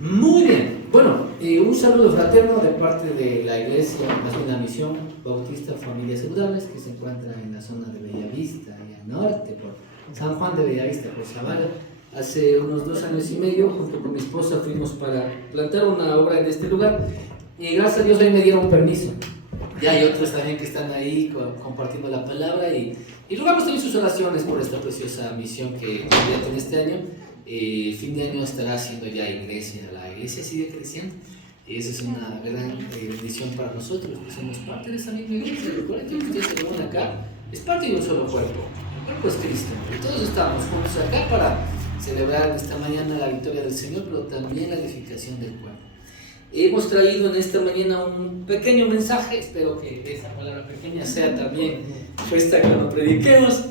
Muy bien. Bueno, un saludo fraterno de parte de la Iglesia, más bien la Misión Bautista Familias Saludables, que se encuentra en la zona de Bellavista, y al norte, por San Juan de Bellavista, por Zavala. Hace unos 2 años y medio, junto con mi esposa, fuimos para plantar una obra en este lugar y gracias a Dios hoy me dieron permiso. Ya hay otros también que están ahí compartiendo la palabra y rogamos también sus oraciones por esta preciosa misión que en este año. Fin de año estará haciendo ya iglesia, la iglesia sigue creciendo y eso es una gran bendición para nosotros, que somos parte de esa misma iglesia. Recuerden que ustedes se reúnen acá, es parte de un solo cuerpo, el cuerpo es Cristo y todos estamos juntos acá para celebrar esta mañana la victoria del Señor, pero también la edificación del cuerpo. Hemos traído en esta mañana un pequeño mensaje, espero que esa palabra pequeña sea también puesta cuando prediquemos,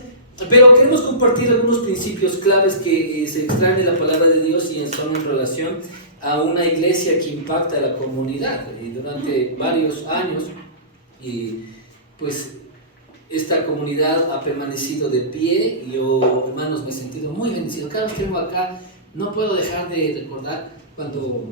pero queremos compartir algunos principios claves que se extraen de la palabra de Dios y son en relación a una iglesia que impacta a la comunidad. Y durante varios años, pues esta comunidad ha permanecido de pie. Yo, hermanos, me he sentido muy bendecido. Cada vez que vengo acá, no puedo dejar de recordar cuando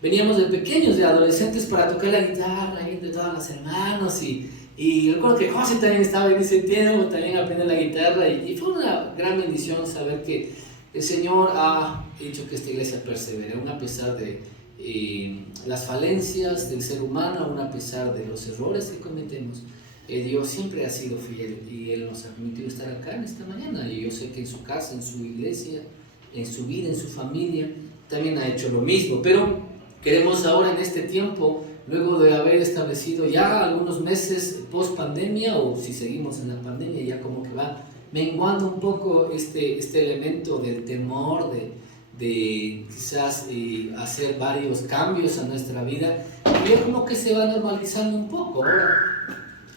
veníamos de pequeños, de adolescentes, para tocar la guitarra ahí de todas las hermanos y recuerdo que José también estaba en ese tiempo, también aprendió la guitarra y fue una gran bendición saber que el Señor ha hecho que esta iglesia persevere, aún a pesar de las falencias del ser humano, aún a pesar de los errores que cometemos. Dios siempre ha sido fiel y Él nos ha permitido estar acá en esta mañana y yo sé que en su casa, en su iglesia, en su vida, en su familia, también ha hecho lo mismo, pero queremos ahora en este tiempo, luego de haber establecido ya algunos meses post pandemia, o si seguimos en la pandemia, ya como que va menguando un poco este elemento del temor, de quizás hacer varios cambios a nuestra vida, y es como que se va normalizando un poco. Ahora,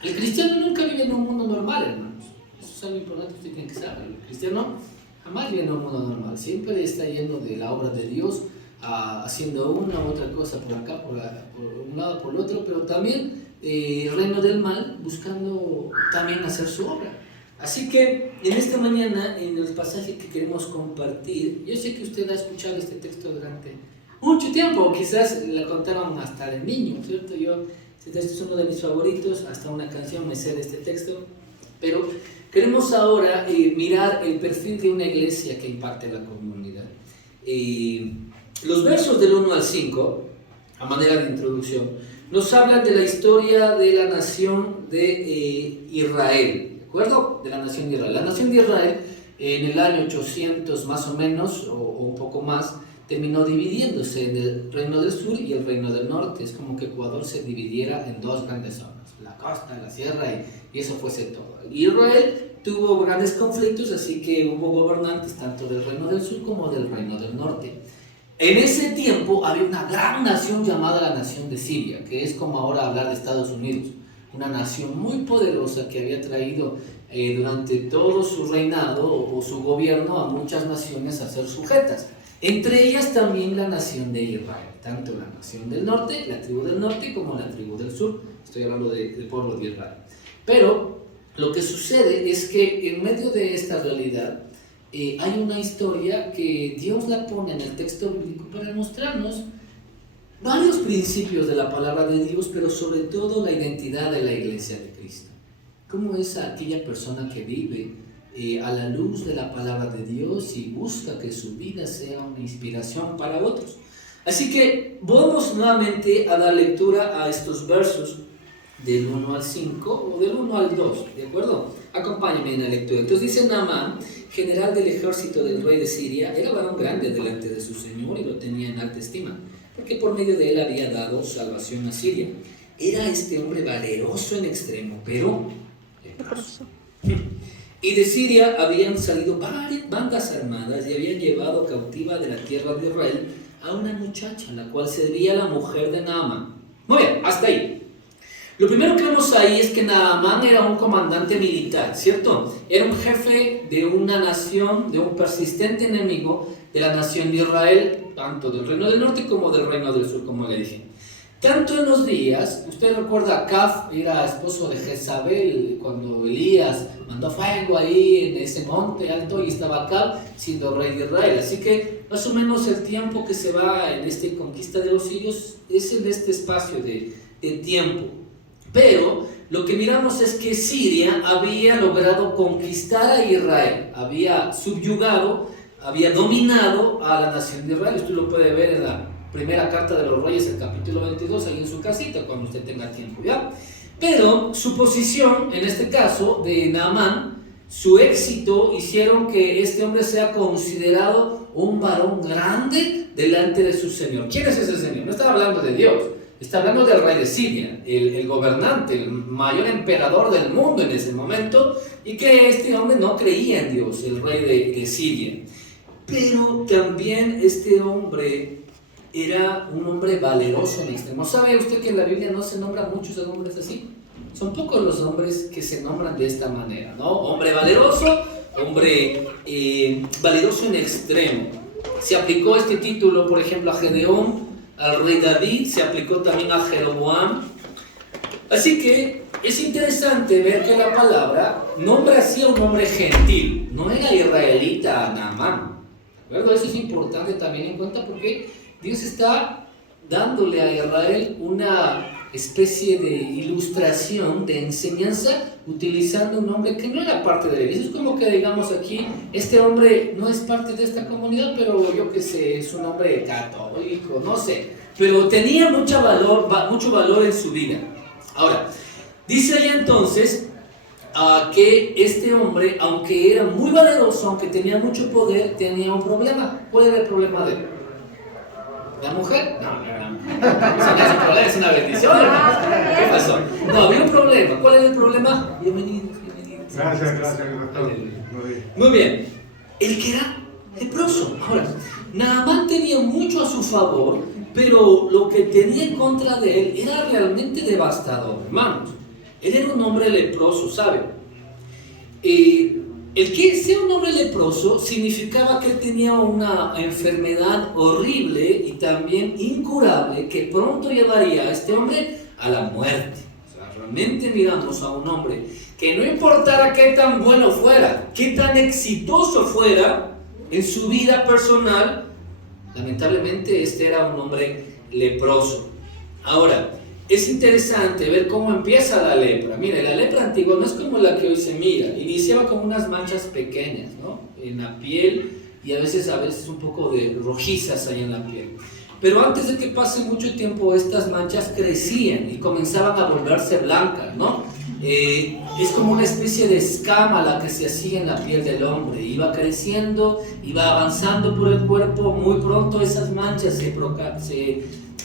el cristiano nunca vive en un mundo normal, hermanos. Eso es algo importante que usted tiene que saber. El cristiano jamás vive en un mundo normal, siempre está yendo de la obra de Dios, haciendo una u otra cosa por acá, por un lado, por el otro, pero también el reino del mal, buscando también hacer su obra. Así que en esta mañana, en el pasaje que queremos compartir, yo sé que usted ha escuchado este texto durante mucho tiempo, o quizás la contaron hasta de niño, ¿cierto? Este es uno de mis favoritos, hasta una canción me sé de este texto, pero queremos ahora mirar el perfil de una iglesia que impacte la comunidad. Los versos del 1 al 5, a manera de introducción, nos hablan de la historia de la nación de Israel, ¿de acuerdo? De la nación de Israel. La nación de Israel, en el año 800 más o menos, o un poco más, terminó dividiéndose en el reino del sur y el reino del norte. Es como que Ecuador se dividiera en dos grandes zonas, la costa, la sierra, y eso fuese todo. Israel tuvo grandes conflictos, así que hubo gobernantes tanto del reino del sur como del reino del norte. En ese tiempo había una gran nación llamada la nación de Siria, que es como ahora hablar de Estados Unidos, una nación muy poderosa que había traído durante todo su reinado o su gobierno a muchas naciones a ser sujetas, entre ellas también la nación de Israel, tanto la nación del norte, la tribu del norte, como la tribu del sur. Estoy hablando del pueblo de Israel. Pero lo que sucede es que en medio de esta realidad hay una historia que Dios la pone en el texto bíblico para mostrarnos varios principios de la palabra de Dios, pero sobre todo la identidad de la iglesia de Cristo. ¿Cómo es aquella persona que vive a la luz de la palabra de Dios y busca que su vida sea una inspiración para otros? Así que vamos nuevamente a dar lectura a estos versos del 1 al 5 o del 1 al 2, ¿de acuerdo? Acompáñenme en la lectura. Entonces dice: Naamán, general del ejército del rey de Siria, era varón grande delante de su señor y lo tenía en alta estima, porque por medio de él había dado salvación a Siria. Era este hombre valeroso en extremo, pero leproso. Y de Siria habían salido varias bandas armadas y habían llevado cautiva de la tierra de Israel a una muchacha, la cual sería la mujer de Naamán. Muy bien, hasta ahí. Lo primero que vemos ahí es que Naamán era un comandante militar, ¿cierto? Era un jefe de una nación, de un persistente enemigo de la nación de Israel, tanto del reino del norte como del reino del sur, como le dije. Tanto en los días, usted recuerda, Acab era esposo de Jezabel, cuando Elías mandó fuego ahí en ese monte alto y estaba Acab siendo rey de Israel. Así que más o menos el tiempo que se va en esta conquista de los sirios es en este espacio de tiempo. Pero lo que miramos es que Siria había logrado conquistar a Israel, había subyugado, había dominado a la nación de Israel. Usted lo puede ver en la primera carta de los Reyes, el capítulo 22, ahí en su casita, cuando usted tenga tiempo, ¿ya? Pero su posición, en este caso, de Naamán, su éxito, hicieron que este hombre sea considerado un varón grande delante de su Señor. ¿Quién es ese Señor? No está hablando de Dios, está hablando del rey de Siria, el gobernante, el mayor emperador del mundo en ese momento, y que este hombre no creía en Dios, el rey de Siria. Pero también este hombre era un hombre valeroso en extremo. ¿Sabe usted que en la Biblia no se nombran muchos hombres así? Son pocos los hombres que se nombran de esta manera, ¿no? Hombre valeroso, hombre valeroso en extremo. Se aplicó este título, por ejemplo, a Gedeón, al rey David, se aplicó también a Jeroboam. Así que es interesante ver que la palabra nombra así a un hombre gentil, no era israelita Naamán. ¿De acuerdo? Eso es importante también en cuenta porque Dios está dándole a Israel una especie de ilustración, de enseñanza, utilizando un hombre que no era parte de él. Eso es como que digamos aquí, este hombre no es parte de esta comunidad, pero yo qué sé, es un hombre católico, no sé, pero tenía mucho valor en su vida. Ahora, dice allá entonces que este hombre, aunque era muy valeroso, aunque tenía mucho poder, tenía un problema. ¿Cuál era el problema de él? ¿La mujer? No, no era la mujer. Eso no es un problema, es una bendición, hermano. ¿Qué pasó? No, había un problema. ¿Cuál era el problema? Bienvenido. Gracias, doctor. Muy bien. El que era leproso. Ahora, Naamán tenía mucho a su favor, pero lo que tenía en contra de él era realmente devastador, hermanos. Él era un hombre leproso, ¿sabe? El que sea un hombre leproso significaba que él tenía una enfermedad horrible y también incurable que pronto llevaría a este hombre a la muerte. O sea, realmente miramos a un hombre que no importara qué tan bueno fuera, qué tan exitoso fuera en su vida personal, lamentablemente este era un hombre leproso. Ahora, es interesante ver cómo empieza la lepra. Mire, la lepra antigua no es como la que hoy se mira. Iniciaba con unas manchas pequeñas, ¿no?, en la piel y a veces un poco de rojizas ahí en la piel. Pero antes de que pase mucho tiempo, estas manchas crecían y comenzaban a volverse blancas, ¿no? Es como una especie de escama la que se hacía en la piel del hombre. Iba creciendo, iba avanzando por el cuerpo. Muy pronto esas manchas se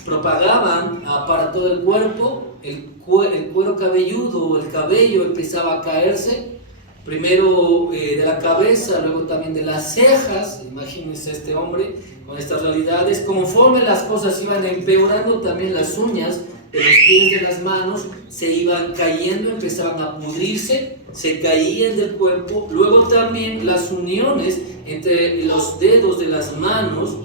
propagaban para todo el cuerpo. El cuero cabelludo, el cabello empezaba a caerse, primero de la cabeza, luego también de las cejas. Imagínense este hombre con estas realidades. Conforme las cosas iban empeorando, también las uñas de los pies, de las manos, se iban cayendo, empezaban a pudrirse, se caían del cuerpo. Luego también las uniones entre los dedos de las manos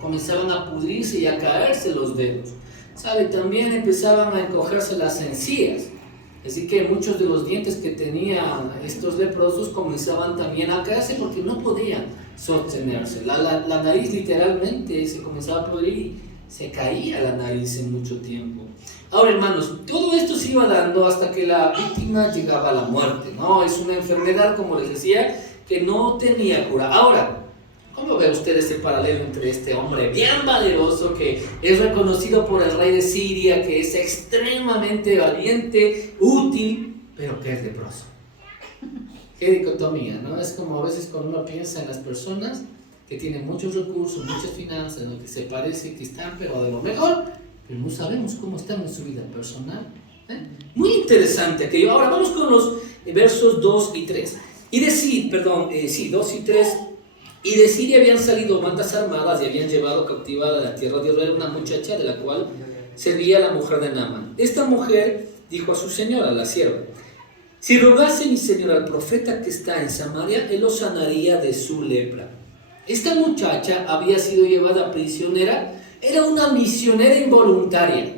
comenzaban a pudrirse y a caerse los dedos. ¿Sabe? También empezaban a encogerse las encías. Así que muchos de los dientes que tenían estos leprosos comenzaban también a caerse porque no podían sostenerse. La nariz literalmente se comenzaba a pudrir y se caía la nariz en mucho tiempo. Ahora, hermanos, todo esto se iba dando hasta que la víctima llegaba a la muerte, ¿no? Es una enfermedad, como les decía, que no tenía cura. Ahora, ¿cómo ve usted ese paralelo entre este hombre bien valeroso que es reconocido por el rey de Siria, que es extremadamente valiente, útil, pero que es leproso? Qué dicotomía, ¿no? Es como a veces cuando uno piensa en las personas que tienen muchos recursos, muchas finanzas, en lo que se parece que están, pero de lo mejor, pero no sabemos cómo están en su vida personal. Muy interesante aquello. Ahora vamos con los versos 2 y 3. 2 y 3. Y de Siria habían salido bandas armadas y habían llevado cautiva a la tierra de Israel una muchacha de la cual servía la mujer de Naamán. Esta mujer dijo a su señora, la sierva: si rogase mi señor al profeta que está en Samaria, él lo sanaría de su lepra. Esta muchacha había sido llevada prisionera, era una misionera involuntaria.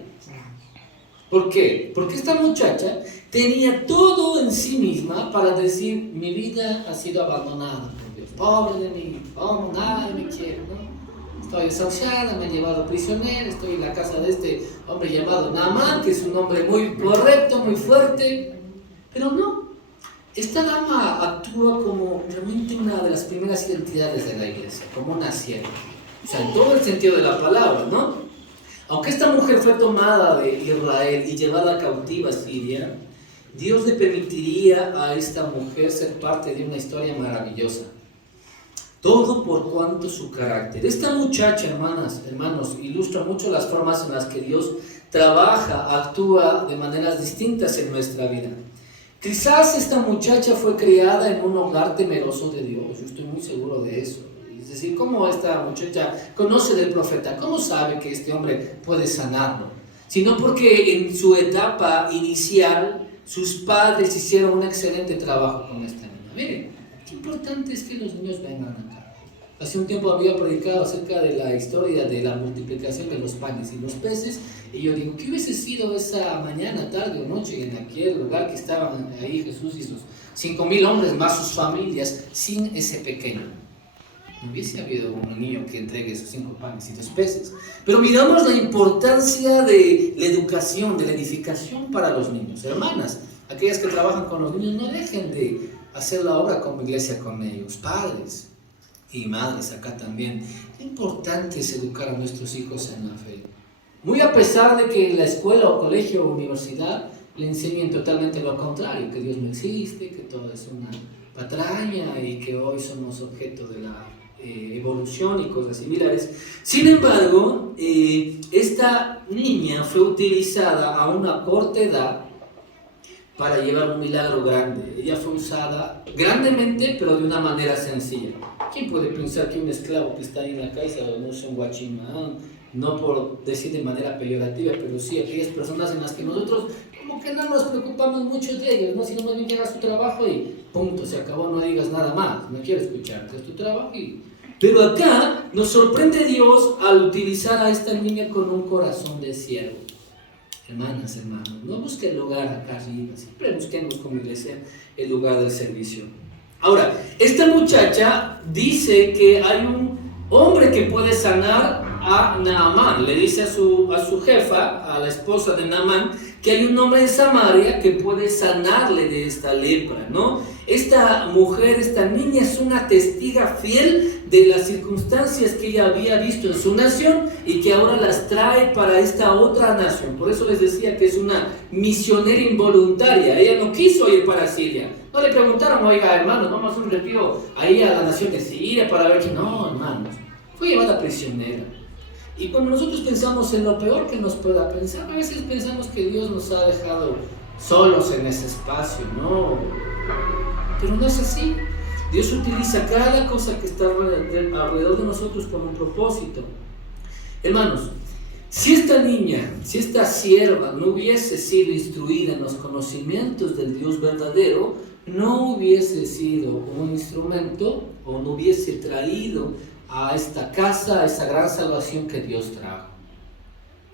¿Por qué? Porque esta muchacha tenía todo en sí misma para decir, mi vida ha sido abandonada por Dios. Pobre de mí, oh, nadie me quiere, ¿no? Estoy desahuciada, me han llevado prisionera, estoy en la casa de este hombre llamado Naamán, que es un hombre muy correcto, muy fuerte. Pero no, esta dama actúa como realmente una de las primeras identidades de la iglesia, como una sierva. O sea, en todo el sentido de la palabra, ¿no? Aunque esta mujer fue tomada de Israel y llevada cautiva a Siria, Dios le permitiría a esta mujer ser parte de una historia maravillosa. Todo por cuanto su carácter. Esta muchacha, hermanos, ilustra mucho las formas en las que Dios trabaja, actúa de maneras distintas en nuestra vida. Quizás esta muchacha fue criada en un hogar temeroso de Dios, yo estoy muy seguro de eso. Es decir, ¿cómo esta muchacha conoce del profeta? ¿Cómo sabe que este hombre puede sanarlo? Sino porque en su etapa inicial sus padres hicieron un excelente trabajo con esta niña. Miren, qué importante es que los niños vengan acá. Hace un tiempo había predicado acerca de la historia de la multiplicación de los panes y los peces, y yo digo, ¿qué hubiese sido esa mañana, tarde o noche en aquel lugar que estaban ahí Jesús y sus 5,000 hombres más sus familias sin ese pequeño? No hubiese habido un niño que entregue esos 5 panes y 2 peces. Pero miramos la importancia de la educación, de la edificación para los niños. Hermanas, aquellas que trabajan con los niños, no dejen de hacer la obra como iglesia con ellos. Padres y madres acá también. Qué importante es educar a nuestros hijos en la fe. Muy a pesar de que en la escuela o colegio o universidad le enseñen totalmente lo contrario, que Dios no existe, que todo es una patraña y que hoy somos objeto de la evolución y cosas similares. Sin embargo, esta niña fue utilizada a una corta edad para llevar un milagro grande. Ella fue usada grandemente, pero de una manera sencilla. ¿Quién puede pensar que un esclavo que está ahí en la casa no es un guachimán? No por decir de manera peyorativa, pero sí aquellas personas en las que nosotros como que no nos preocupamos mucho de ellos, ¿no? Sino más bien llega a su trabajo y punto, se acabó, no digas nada más, no quiero escucharte, es tu trabajo y... Pero acá nos sorprende Dios al utilizar a esta niña con un corazón de siervo. Hermanas, hermanos, no busquen el lugar acá arriba, siempre busquemos como iglesia el lugar del servicio. Ahora, esta muchacha dice que hay un hombre que puede sanar a Naamán. Le dice a su jefa, a la esposa de Naamán, que hay un hombre en Samaria que puede sanarle de esta lepra, ¿no? Esta mujer, esta niña es una testiga fiel de las circunstancias que ella había visto en su nación y que ahora las trae para esta otra nación. Por eso les decía que es una misionera involuntaria. Ella no quiso ir para Siria. No le preguntaron, oiga, hermanos, vamos a hacer un retiro ahí a la nación de Siria para ver que... No, hermanos, fue llevada prisionera. Y cuando nosotros pensamos en lo peor que nos pueda pensar, a veces pensamos que Dios nos ha dejado solos en ese espacio, ¿no? Pero no es así. Dios utiliza cada cosa que está alrededor de nosotros con un propósito. Hermanos, si esta niña, si esta sierva no hubiese sido instruida en los conocimientos del Dios verdadero, no hubiese sido un instrumento o no hubiese traído a esta casa, a esa gran salvación que Dios trajo.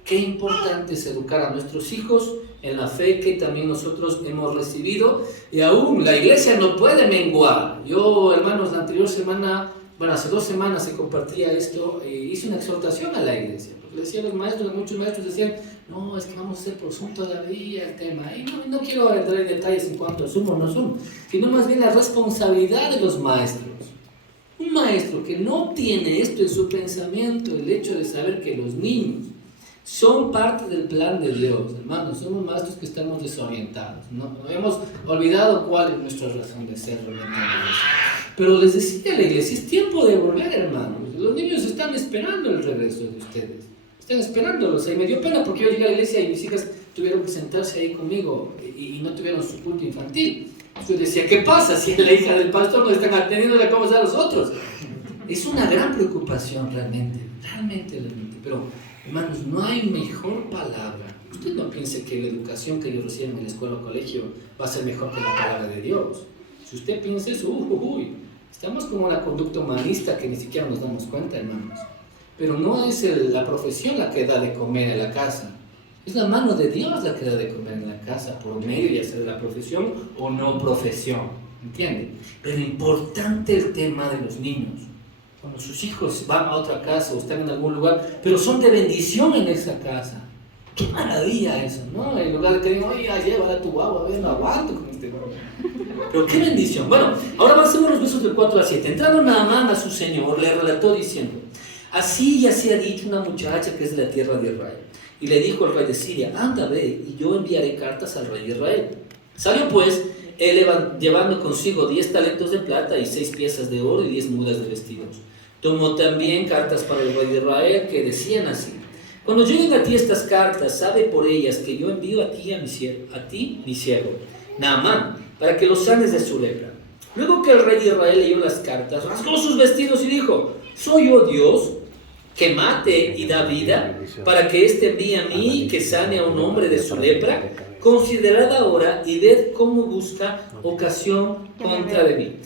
Qué importante es educar a nuestros hijos en la fe que también nosotros hemos recibido, y aún la iglesia no puede menguar. Yo, hermanos, la anterior semana, hace 2 semanas se compartía esto, hice una exhortación a la iglesia, porque decía los maestros, muchos maestros decían, no, es que vamos a hacer por Zoom todavía el tema, y no quiero entrar en detalles en cuanto a Zoom o no Zoom, sino más bien la responsabilidad de los maestros. Un maestro que no tiene esto en su pensamiento, el hecho de saber que los niños son parte del plan de Dios, hermanos, somos maestros que estamos desorientados, ¿no? Hemos olvidado cuál es nuestra razón de ser realmente. Pero les decía a la iglesia, es tiempo de volver, hermanos. Los niños están esperando el regreso de ustedes, están esperándolos. Y me dio pena porque yo llegué a la iglesia y mis hijas tuvieron que sentarse ahí conmigo y no tuvieron su culto infantil. Yo decía, ¿qué pasa si la hija del pastor no están atendiendo de cómo están los otros? Es una gran preocupación realmente. Pero, hermanos, no hay mejor palabra. Usted no piense que la educación que ellos reciben en la escuela o colegio va a ser mejor que la palabra de Dios. Si usted piensa eso, estamos como una conducta humanista que ni siquiera nos damos cuenta, hermanos. Pero no es la profesión la que da de comer a la casa. Es la mano de Dios la que da de comer en la casa, por medio ya sea de la profesión o no profesión, ¿entiende? Pero importante el tema de los niños. Cuando sus hijos van a otra casa o están en algún lugar, pero son de bendición en esa casa. ¡Qué maravilla eso!, ¿no? En lugar de que digan, oye, llévala a tu guagua, a ver, no aguanto con este guagua. Pero qué bendición. Bueno, ahora avancemos los versos del 4 al 7. Entrando Naamán a su señor, le relató diciendo: así ya se ha dicho una muchacha que es de la tierra de Israel. Y le dijo al rey de Siria: anda, ve, y yo enviaré cartas al rey de Israel. Salió pues él llevando consigo 10 talentos de plata y 6 piezas de oro y 10 mudas de vestidos. Tomó también cartas para el rey de Israel que decían así: cuando lleguen a ti estas cartas, sabe por ellas que yo envío a ti, mi siervo, Naamán, para que lo sanes de su lepra. Luego que el rey de Israel leyó las cartas, rasgó sus vestidos y dijo: ¿soy yo Dios que mate y da vida, para que éste envíe a mí y que sane a un hombre de su lepra? Considerad ahora y ved cómo busca ocasión contra de mí.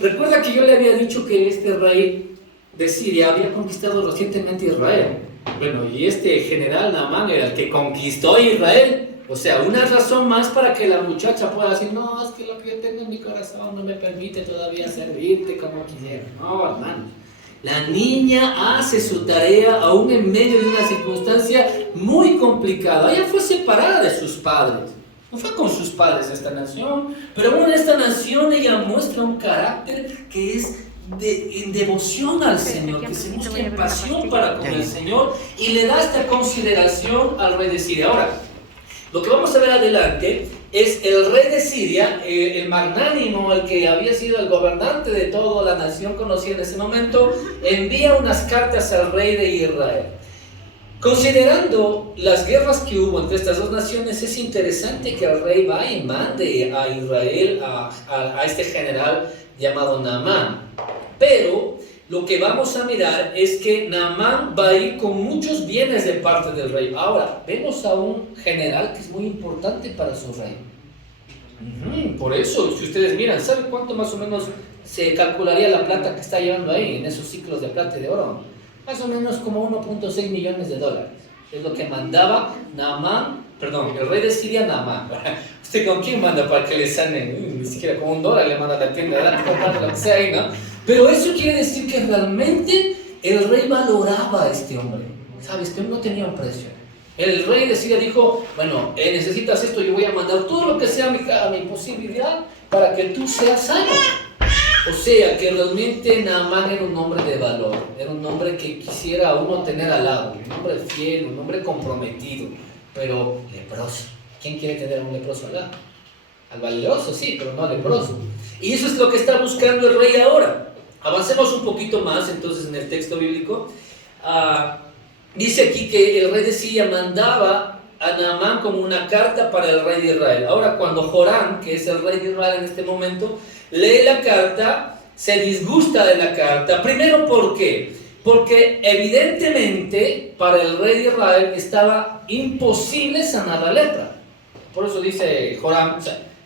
Recuerda que yo le había dicho que este rey de Siria había conquistado recientemente Israel. Bueno, y este general Naamán era el que conquistó Israel. O sea, una razón más para que la muchacha pueda decir: no, es que lo que yo tengo en mi corazón no me permite todavía servirte como quisiera. No, hermano. La niña hace su tarea aún en medio de una circunstancia muy complicada. Ella fue separada de sus padres. No fue con sus padres esta nación, pero aún en esta nación ella muestra un carácter que es en devoción al Señor, que se muestra en pasión para con el Señor y le da esta consideración al rey de Siria. Ahora, lo que vamos a ver adelante es el rey de Siria, el magnánimo, el que había sido el gobernante de toda la nación conocida en ese momento, envía unas cartas al rey de Israel. Considerando las guerras que hubo entre estas dos naciones, es interesante que el rey va y mande a Israel a este general llamado Naamán. Pero lo que vamos a mirar es que Naamán va a ir con muchos bienes de parte del rey. Ahora, vemos a un general que es muy importante para su rey. Por eso, si ustedes miran, ¿saben cuánto más o menos se calcularía la plata que está llevando ahí en esos ciclos de plata y de oro? Más o menos como 1.6 millones de dólares. Es lo que mandaba el rey de Siria, Naamán. ¿Usted con quién manda para que le sanen? Ni siquiera con $1 le manda a la tienda, lo que sea ahí, ¿no? Pero eso quiere decir que realmente el rey valoraba a este hombre. ¿Sabes? Que no tenía un precio. El rey de Siria dijo: bueno, necesitas esto, yo voy a mandar todo lo que sea a mi posibilidad para que tú seas sano. O sea, que realmente Naamán era un hombre de valor, era un hombre que quisiera a uno tener al lado, un hombre fiel, un hombre comprometido, pero leproso. ¿Quién quiere tener a un leproso al lado? Al valeroso, sí, pero no al leproso. Y eso es lo que está buscando el rey ahora. Avancemos un poquito más entonces en el texto bíblico. Dice aquí que el rey de Siria mandaba a Naamán como una carta para el rey de Israel. Ahora, cuando Joram, que es el rey de Israel en este momento, lee la carta, se disgusta de la carta. Primero, ¿por qué? Porque evidentemente para el rey de Israel estaba imposible sanar la lepra. Por eso dice Joram: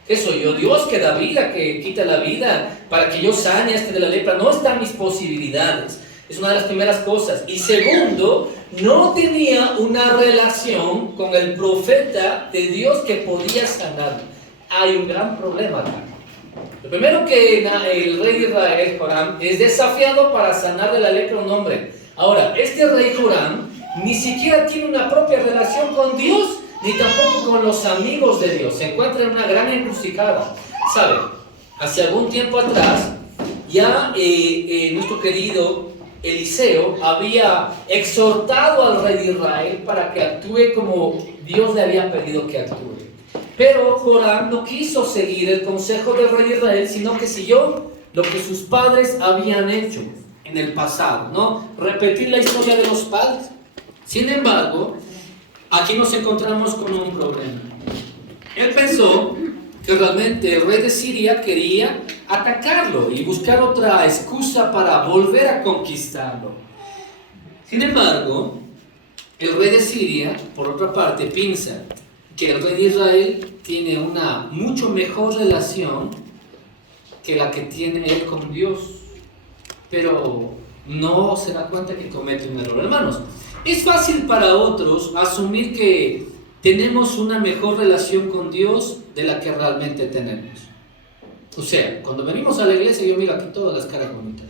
¿qué soy yo? Dios que da vida, que quita la vida, para que yo sane a este de la lepra. No están mis posibilidades. Es una de las primeras cosas. Y segundo, no tenía una relación con el profeta de Dios que podía sanar. Hay un gran problema acá. Lo primero que el rey de Israel, Joram, es desafiado para sanar de la lepra a un hombre. Ahora, este rey Joram ni siquiera tiene una propia relación con Dios, ni tampoco con los amigos de Dios. Se encuentra en una gran encrucijada. ¿Sabe? Hace algún tiempo atrás, ya nuestro querido Eliseo había exhortado al rey de Israel para que actúe como Dios le había pedido que actúe. Pero Joram no quiso seguir el consejo del rey de Israel, sino que siguió lo que sus padres habían hecho en el pasado, ¿no? Repetir la historia de los padres. Sin embargo, aquí nos encontramos con un problema. Él pensó que realmente el rey de Siria quería atacarlo y buscar otra excusa para volver a conquistarlo. Sin embargo, el rey de Siria, por otra parte, piensa que el rey de Israel tiene una mucho mejor relación que la que tiene él con Dios, pero no se da cuenta que comete un error. Hermanos, es fácil para otros asumir que tenemos una mejor relación con Dios de la que realmente tenemos. O sea, cuando venimos a la iglesia, yo miro aquí todas las caras bonitas.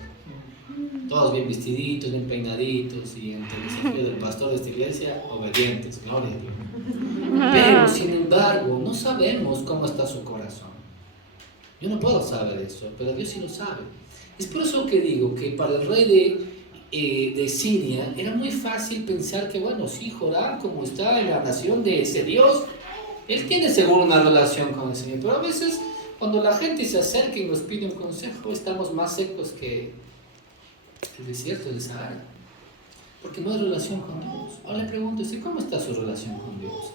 Todos bien vestiditos, bien peinaditos, y ante el desafío del pastor de esta iglesia, obedientes, gloria a Dios. Pero, sin embargo, no sabemos cómo está su corazón. Yo no puedo saber eso, pero Dios sí lo sabe. Es por eso que digo que para el rey de Siria era muy fácil pensar que, bueno, sí, Joram, como está en la nación de ese Dios, él tiene seguro una relación con el Señor. Pero a veces, cuando la gente se acerca y nos pide un consejo, estamos más secos que el desierto del Sahara, porque no hay relación con Dios. Ahora le pregunto, ¿cómo está su relación con Dios?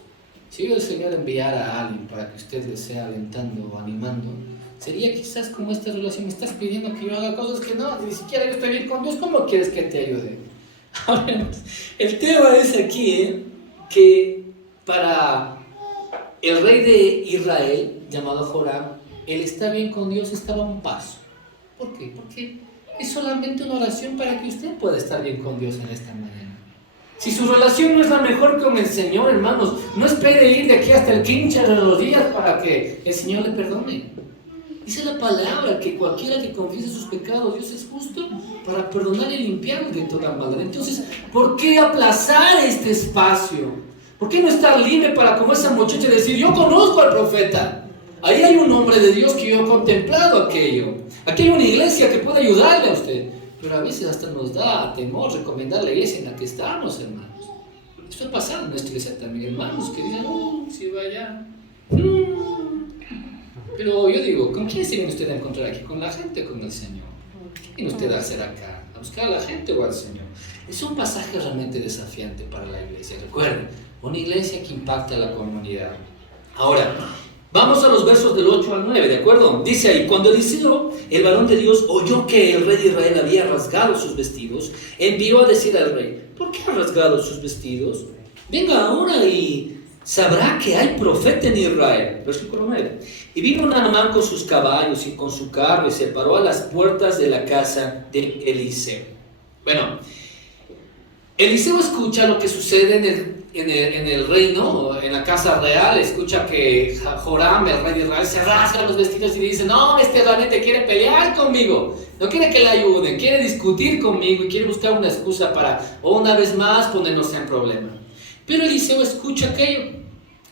Si el Señor enviara a alguien para que usted le sea alentando o animando, sería quizás como esta relación: me estás pidiendo que yo haga cosas que no, ni siquiera yo estoy bien con Dios, ¿cómo quieres que te ayude? Ahora, el tema es aquí, que para el rey de Israel, llamado Joram, el estar bien con Dios estaba a un paso. ¿Por qué? Porque es solamente una oración para que usted pueda estar bien con Dios en esta manera. Si su relación no es la mejor con el Señor, hermanos, no espere ir de aquí hasta el 15 de los días para que el Señor le perdone. Dice la palabra que cualquiera que confiese sus pecados, Dios es justo para perdonar y limpiar de toda maldad. Entonces, ¿por qué aplazar este espacio? ¿Por qué no estar libre para, como esa muchacha, decir: yo conozco al profeta? Ahí hay un hombre de Dios que yo he contemplado aquello. Aquí hay una iglesia que puede ayudarle a usted. Pero a veces hasta nos da temor recomendar la iglesia en la que estamos, hermanos. Esto ha pasado en nuestra iglesia también, hermanos, que dicen: si vaya. Pero yo digo, ¿con quién se viene usted a encontrar aquí? ¿Con la gente o con el Señor? ¿Qué viene usted a hacer acá? ¿A buscar a la gente o al Señor? Es un pasaje realmente desafiante para la iglesia. Recuerden, una iglesia que impacta a la comunidad. Ahora, vamos a los versos del 8 al 9, ¿de acuerdo? Dice ahí: cuando Eliseo, el varón de Dios, oyó que el rey de Israel había rasgado sus vestidos, envió a decir al rey: ¿por qué ha rasgado sus vestidos? Venga ahora y sabrá que hay profeta en Israel. Versículo 9. Y vino Naamán con sus caballos y con su carro y se paró a las puertas de la casa de Eliseo. Bueno, Eliseo escucha lo que sucede en el reino, en la casa real. Escucha que Joram, el rey de Israel, se rasga los vestidos y dice: no, este realmente quiere pelear conmigo, no quiere que le ayuden, quiere discutir conmigo y quiere buscar una excusa para, una vez más, ponernos en problema. Pero Eliseo escucha aquello,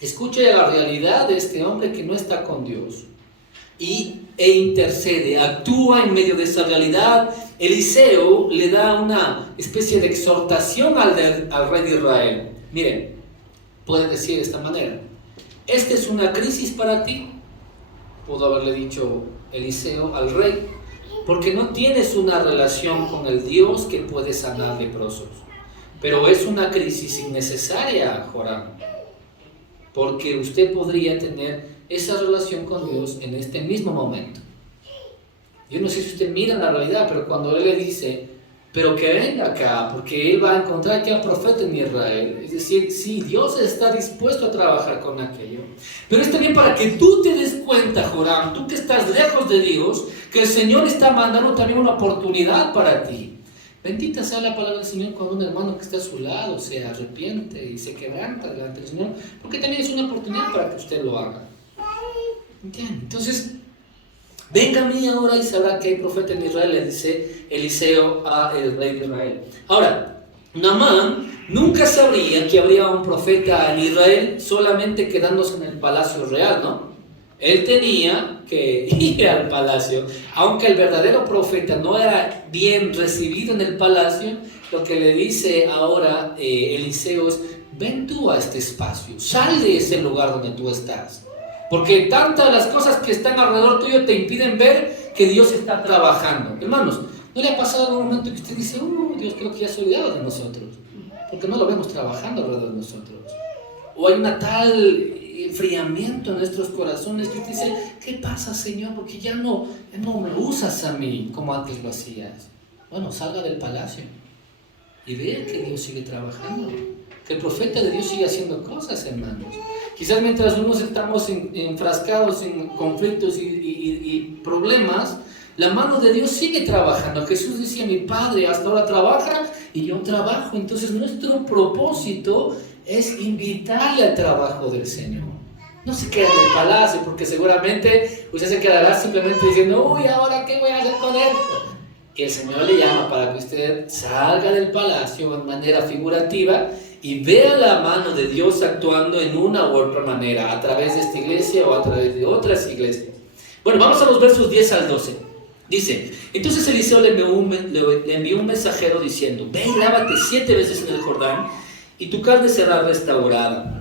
escucha la realidad de este hombre que no está con Dios e intercede, actúa en medio de esa realidad. Eliseo le da una especie de exhortación al rey de Israel. Miren, puede decir de esta manera: esta es una crisis para ti, pudo haberle dicho Eliseo al rey, porque no tienes una relación con el Dios que puede sanar leprosos. Pero es una crisis innecesaria, Joram, porque usted podría tener esa relación con Dios en este mismo momento. Yo no sé si usted mira la realidad, pero cuando él le dice: pero que venga acá, porque él va a encontrar que hay profeta en Israel. Es decir, sí, Dios está dispuesto a trabajar con aquello. Pero es también para que tú te des cuenta, Joram, tú que estás lejos de Dios, que el Señor está mandando también una oportunidad para ti. Bendita sea la palabra del Señor cuando un hermano que está a su lado se arrepiente y se quebranta delante del Señor, porque también es una oportunidad para que usted lo haga. ¿Entiende? Entonces, venga a mí ahora y sabrá que hay profeta en Israel, le dice Eliseo al rey de Israel. Ahora, Naamán nunca sabría que habría un profeta en Israel solamente quedándose en el palacio real, ¿no? Él tenía que ir al palacio, aunque el verdadero profeta no era bien recibido en el palacio. Lo que le dice ahora Eliseo es: ven tú a este espacio, sal de ese lugar donde tú estás, porque tantas las cosas que están alrededor tuyo te impiden ver que Dios está trabajando. Hermanos, ¿no le ha pasado algún momento que usted dice: Dios, creo que ya se ha olvidado de nosotros, porque no lo vemos trabajando alrededor de nosotros? O hay una tal enfriamiento en nuestros corazones que usted dice: ¿qué pasa, Señor? Porque ya no me usas a mí como antes lo hacías. Bueno, salga del palacio y vea que Dios sigue trabajando, que el profeta de Dios sigue haciendo cosas, hermanos. Quizás mientras unos estamos enfrascados en conflictos y problemas, la mano de Dios sigue trabajando. Jesús decía: mi Padre hasta ahora trabaja y yo trabajo. Entonces nuestro propósito es invitarle al trabajo del Señor. No se queda en el palacio, porque seguramente usted se quedará simplemente diciendo, uy, ¿ahora qué voy a hacer con él? Y el Señor le llama para que usted salga del palacio de manera figurativa y vea la mano de Dios actuando en una u otra manera, a través de esta iglesia o a través de otras iglesias. Bueno, vamos a los versos 10 al 12. Dice, entonces Eliseo le envió un mensajero diciendo, ve y lávate 7 veces en el Jordán y tu carne será restaurada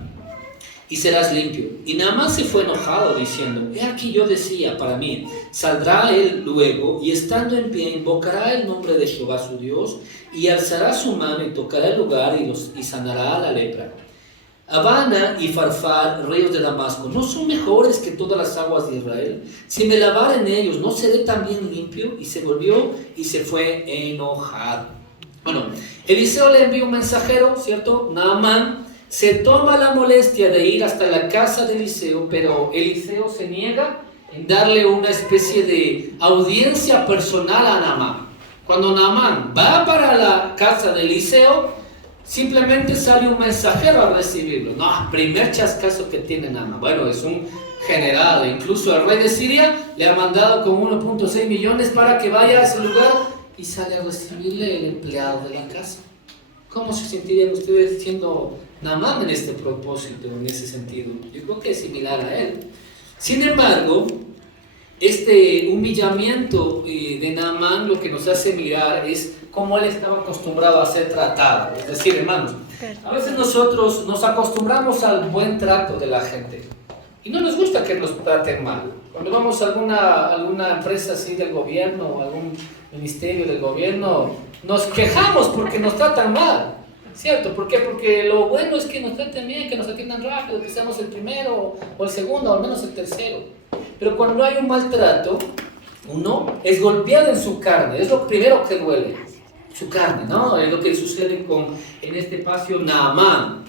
y serás limpio. Y Naamán se fue enojado diciendo, he aquí yo decía para mí, saldrá él luego y estando en pie invocará el nombre de Jehová su Dios y alzará su mano y tocará el lugar y sanará a la lepra. Abana y Farfar, ríos de Damasco, ¿no son mejores que todas las aguas de Israel? Si me lavara en ellos, ¿no seré también limpio? Y se volvió y se fue enojado. Bueno, Eliseo le envió un mensajero, ¿cierto? Naamán se toma la molestia de ir hasta la casa de Eliseo, pero Eliseo se niega en darle una especie de audiencia personal a Naamán. Cuando Naamán va para la casa de Eliseo, simplemente sale un mensajero a recibirlo. No, primer chascazo que tiene Naamán. Bueno, es un general, incluso el rey de Siria le ha mandado con 1.6 millones para que vaya a ese lugar y sale a recibirle el empleado de la casa. ¿Cómo se sentirían ustedes siendo Naamán en este propósito, en ese sentido? Yo creo que es similar a él. Sin embargo, este humillamiento de Naamán lo que nos hace mirar es cómo él estaba acostumbrado a ser tratado. Es decir, hermanos, a veces nosotros nos acostumbramos al buen trato de la gente y no nos gusta que nos traten mal. Cuando vamos a alguna empresa así del gobierno o algún ministerio del gobierno, nos quejamos porque nos tratan mal, ¿cierto? ¿Por qué? Porque lo bueno es que nos traten bien, que nos atiendan rápido, que seamos el primero o el segundo o al menos el tercero. Pero cuando hay un maltrato, uno es golpeado en su carne, es lo primero que duele, su carne, ¿no? Es lo que sucede en este espacio Naamán.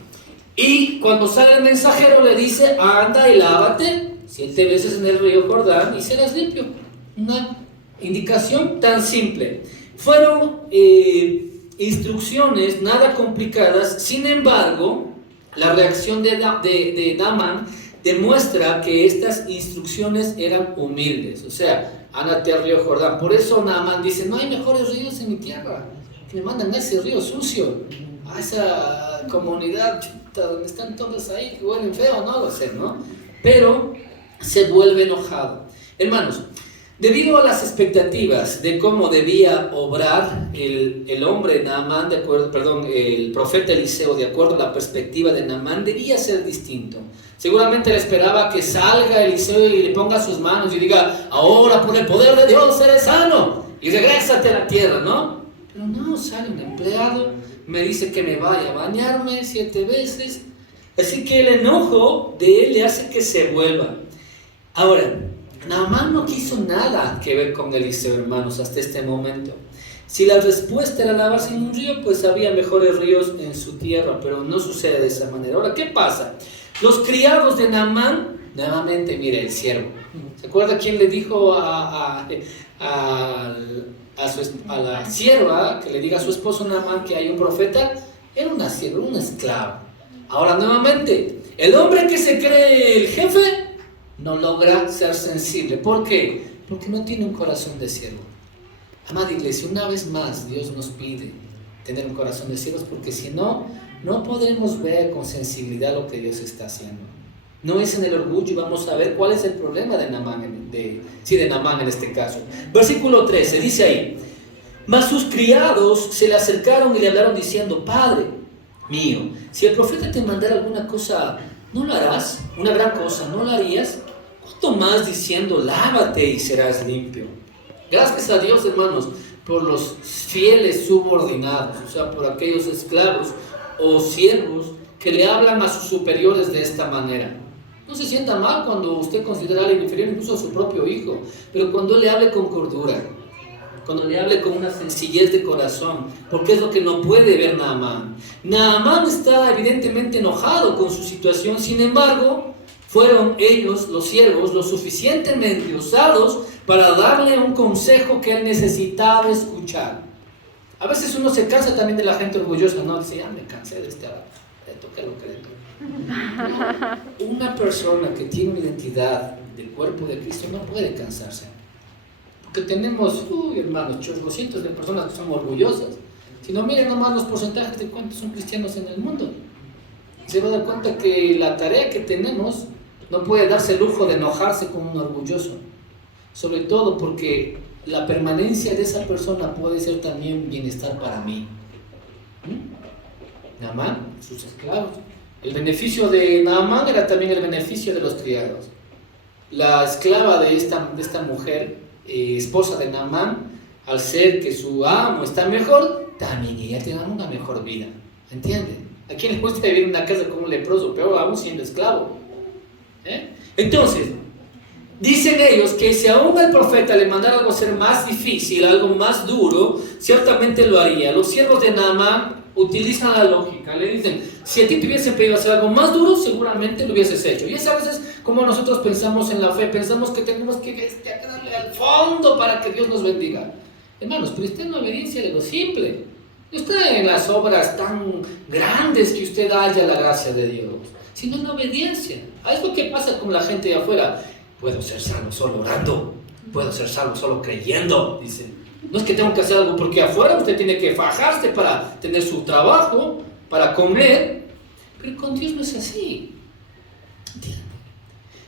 Y cuando sale el mensajero le dice, anda y lávate 7 veces en el río Jordán y serás limpio. Una indicación tan simple. Fueron instrucciones nada complicadas, sin embargo, la reacción de Naamán demuestra que estas instrucciones eran humildes. O sea, ándate al río Jordán. Por eso Naamán dice, no hay mejores ríos en mi tierra, que me mandan a ese río sucio, a esa comunidad donde están todos ahí, que huelen feo, no lo sé, ¿no? Pero se vuelve enojado. Hermanos, debido a las expectativas de cómo debía obrar el hombre Naamán, el profeta Eliseo, de acuerdo a la perspectiva de Naamán, debía ser distinto. Seguramente le esperaba que salga Eliseo y le ponga sus manos y diga, ahora por el poder de Dios eres sano y regrésate a la tierra, ¿no? Pero no, sale un empleado, me dice que me vaya a bañarme 7 veces. Así que el enojo de él le hace que se vuelva. Ahora, Naamán no quiso nada que ver con Eliseo, hermanos, hasta este momento. Si la respuesta era lavarse en un río, pues había mejores ríos en su tierra, pero no sucede de esa manera. Ahora, ¿qué pasa? Los criados de Naamán, nuevamente, mire, el siervo. ¿Se acuerda quién le dijo a la sierva que le diga a su esposo Naamán que hay un profeta? Era una sierva, una esclava. Ahora, nuevamente, el hombre que se cree el jefe no logra ser sensible. ¿Por qué? Porque no tiene un corazón de siervo. Amada iglesia, una vez más Dios nos pide tener un corazón de siervos, porque si no, no podremos ver con sensibilidad lo que Dios está haciendo. No es en el orgullo, y vamos a ver cuál es el problema de Naamán, de Naamán en este caso. Versículo 13, dice ahí, mas sus criados se le acercaron y le hablaron diciendo, Padre mío, si el profeta te mandara alguna cosa, ¿no lo harás? Una gran cosa, ¿no lo harías? ¿Cuánto más diciendo, lávate y serás limpio? Gracias a Dios, hermanos, por los fieles subordinados, o sea, por aquellos esclavos o siervos que le hablan a sus superiores de esta manera. No se sienta mal cuando usted considera a alguien inferior, incluso a su propio hijo, pero cuando le hable con cordura, cuando le hable con una sencillez de corazón, porque es lo que no puede ver Naamán. Naamán está evidentemente enojado con su situación, sin embargo, fueron ellos, los siervos, lo suficientemente osados para darle un consejo que él necesitaba escuchar. A veces uno se cansa también de la gente orgullosa, ¿no? Dice, ya me cansé de este le toca lo que le toca. Una persona que tiene una identidad del cuerpo de Cristo no puede cansarse. Porque tenemos, hermanos, cientos de personas que son orgullosas. Si no, miren nomás los porcentajes de cuántos son cristianos en el mundo. Se va a dar cuenta que la tarea que tenemos no puede darse el lujo de enojarse con un orgulloso. Sobre todo porque la permanencia de esa persona puede ser también bienestar para mí. Naamán, sus esclavos. El beneficio de Naamán era también el beneficio de los criados. La esclava de esta mujer, esposa de Naamán, al ser que su amo está mejor, también ella tiene una mejor vida. ¿Entiende? ¿A quién le gusta vivir en una casa como un leproso? Peor aún siendo esclavo. Entonces, dicen ellos que si aún el profeta le mandara algo a ser más difícil, algo más duro, ciertamente lo haría. Los siervos de Naamán utilizan la lógica, le dicen, si a ti te hubiese pedido hacer algo más duro, seguramente lo hubieses hecho. Y es a veces como nosotros pensamos en la fe, pensamos que tenemos que darle al fondo para que Dios nos bendiga. Hermanos, pero está en la obediencia de lo simple. No está en las obras tan grandes que usted haya la gracia de Dios, sino en la obediencia. Es lo que pasa con la gente de afuera. Puedo ser salvo solo orando, puedo ser salvo solo creyendo, dice. No es que tengo que hacer algo porque afuera usted tiene que fajarse para tener su trabajo, para comer, pero con Dios no es así. ¿Entienden?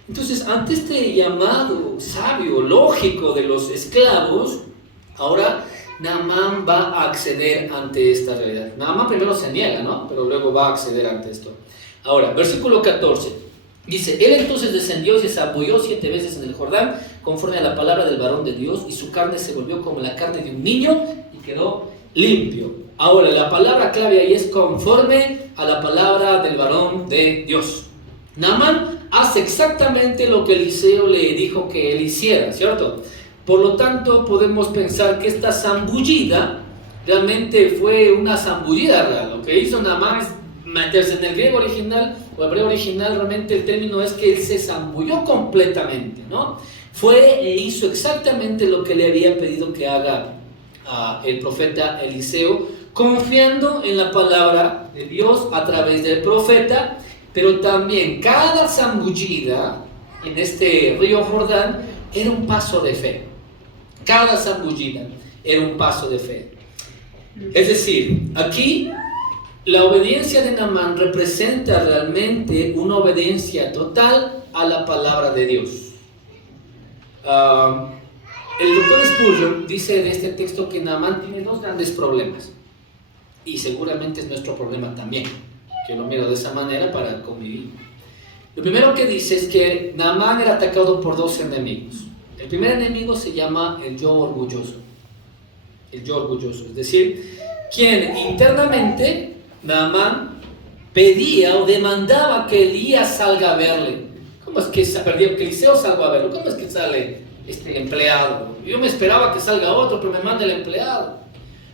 Entonces, ante este llamado sabio, lógico de los esclavos, ahora Naamán va a acceder ante esta realidad. Naamán primero se niega, ¿no? Pero luego va a acceder ante esto. Ahora, versículo 14. Dice, él entonces descendió y se zambulló 7 veces en el Jordán, conforme a la palabra del varón de Dios, y su carne se volvió como la carne de un niño, y quedó limpio. Ahora, la palabra clave ahí es conforme a la palabra del varón de Dios. Naamán hace exactamente lo que Eliseo le dijo que él hiciera, ¿cierto? Por lo tanto, podemos pensar que esta zambullida realmente fue una zambullida real. Lo que hizo Naamán es meterse en el griego original o hebreo original, realmente el término es que él se zambulló completamente, ¿no? Fue e hizo exactamente lo que le había pedido que haga el profeta Eliseo, confiando en la palabra de Dios a través del profeta, pero también cada zambullida en este río Jordán era un paso de fe. Cada zambullida era un paso de fe. Es decir, aquí la obediencia de Naamán representa realmente una obediencia total a la palabra de Dios. El doctor Spurgeon dice en este texto que Naamán tiene 2 grandes problemas, y seguramente es nuestro problema también. Yo lo miro de esa manera para convivir. Lo primero que dice es que Naamán era atacado por 2 enemigos. El primer enemigo se llama el yo orgulloso. El yo orgulloso, es decir, quien internamente Naamán pedía o demandaba que Elías salga a verle. ¿Cómo es que Eliseo salga a verlo? ¿Cómo es que sale este empleado? Yo me esperaba que salga otro, pero me manda el empleado.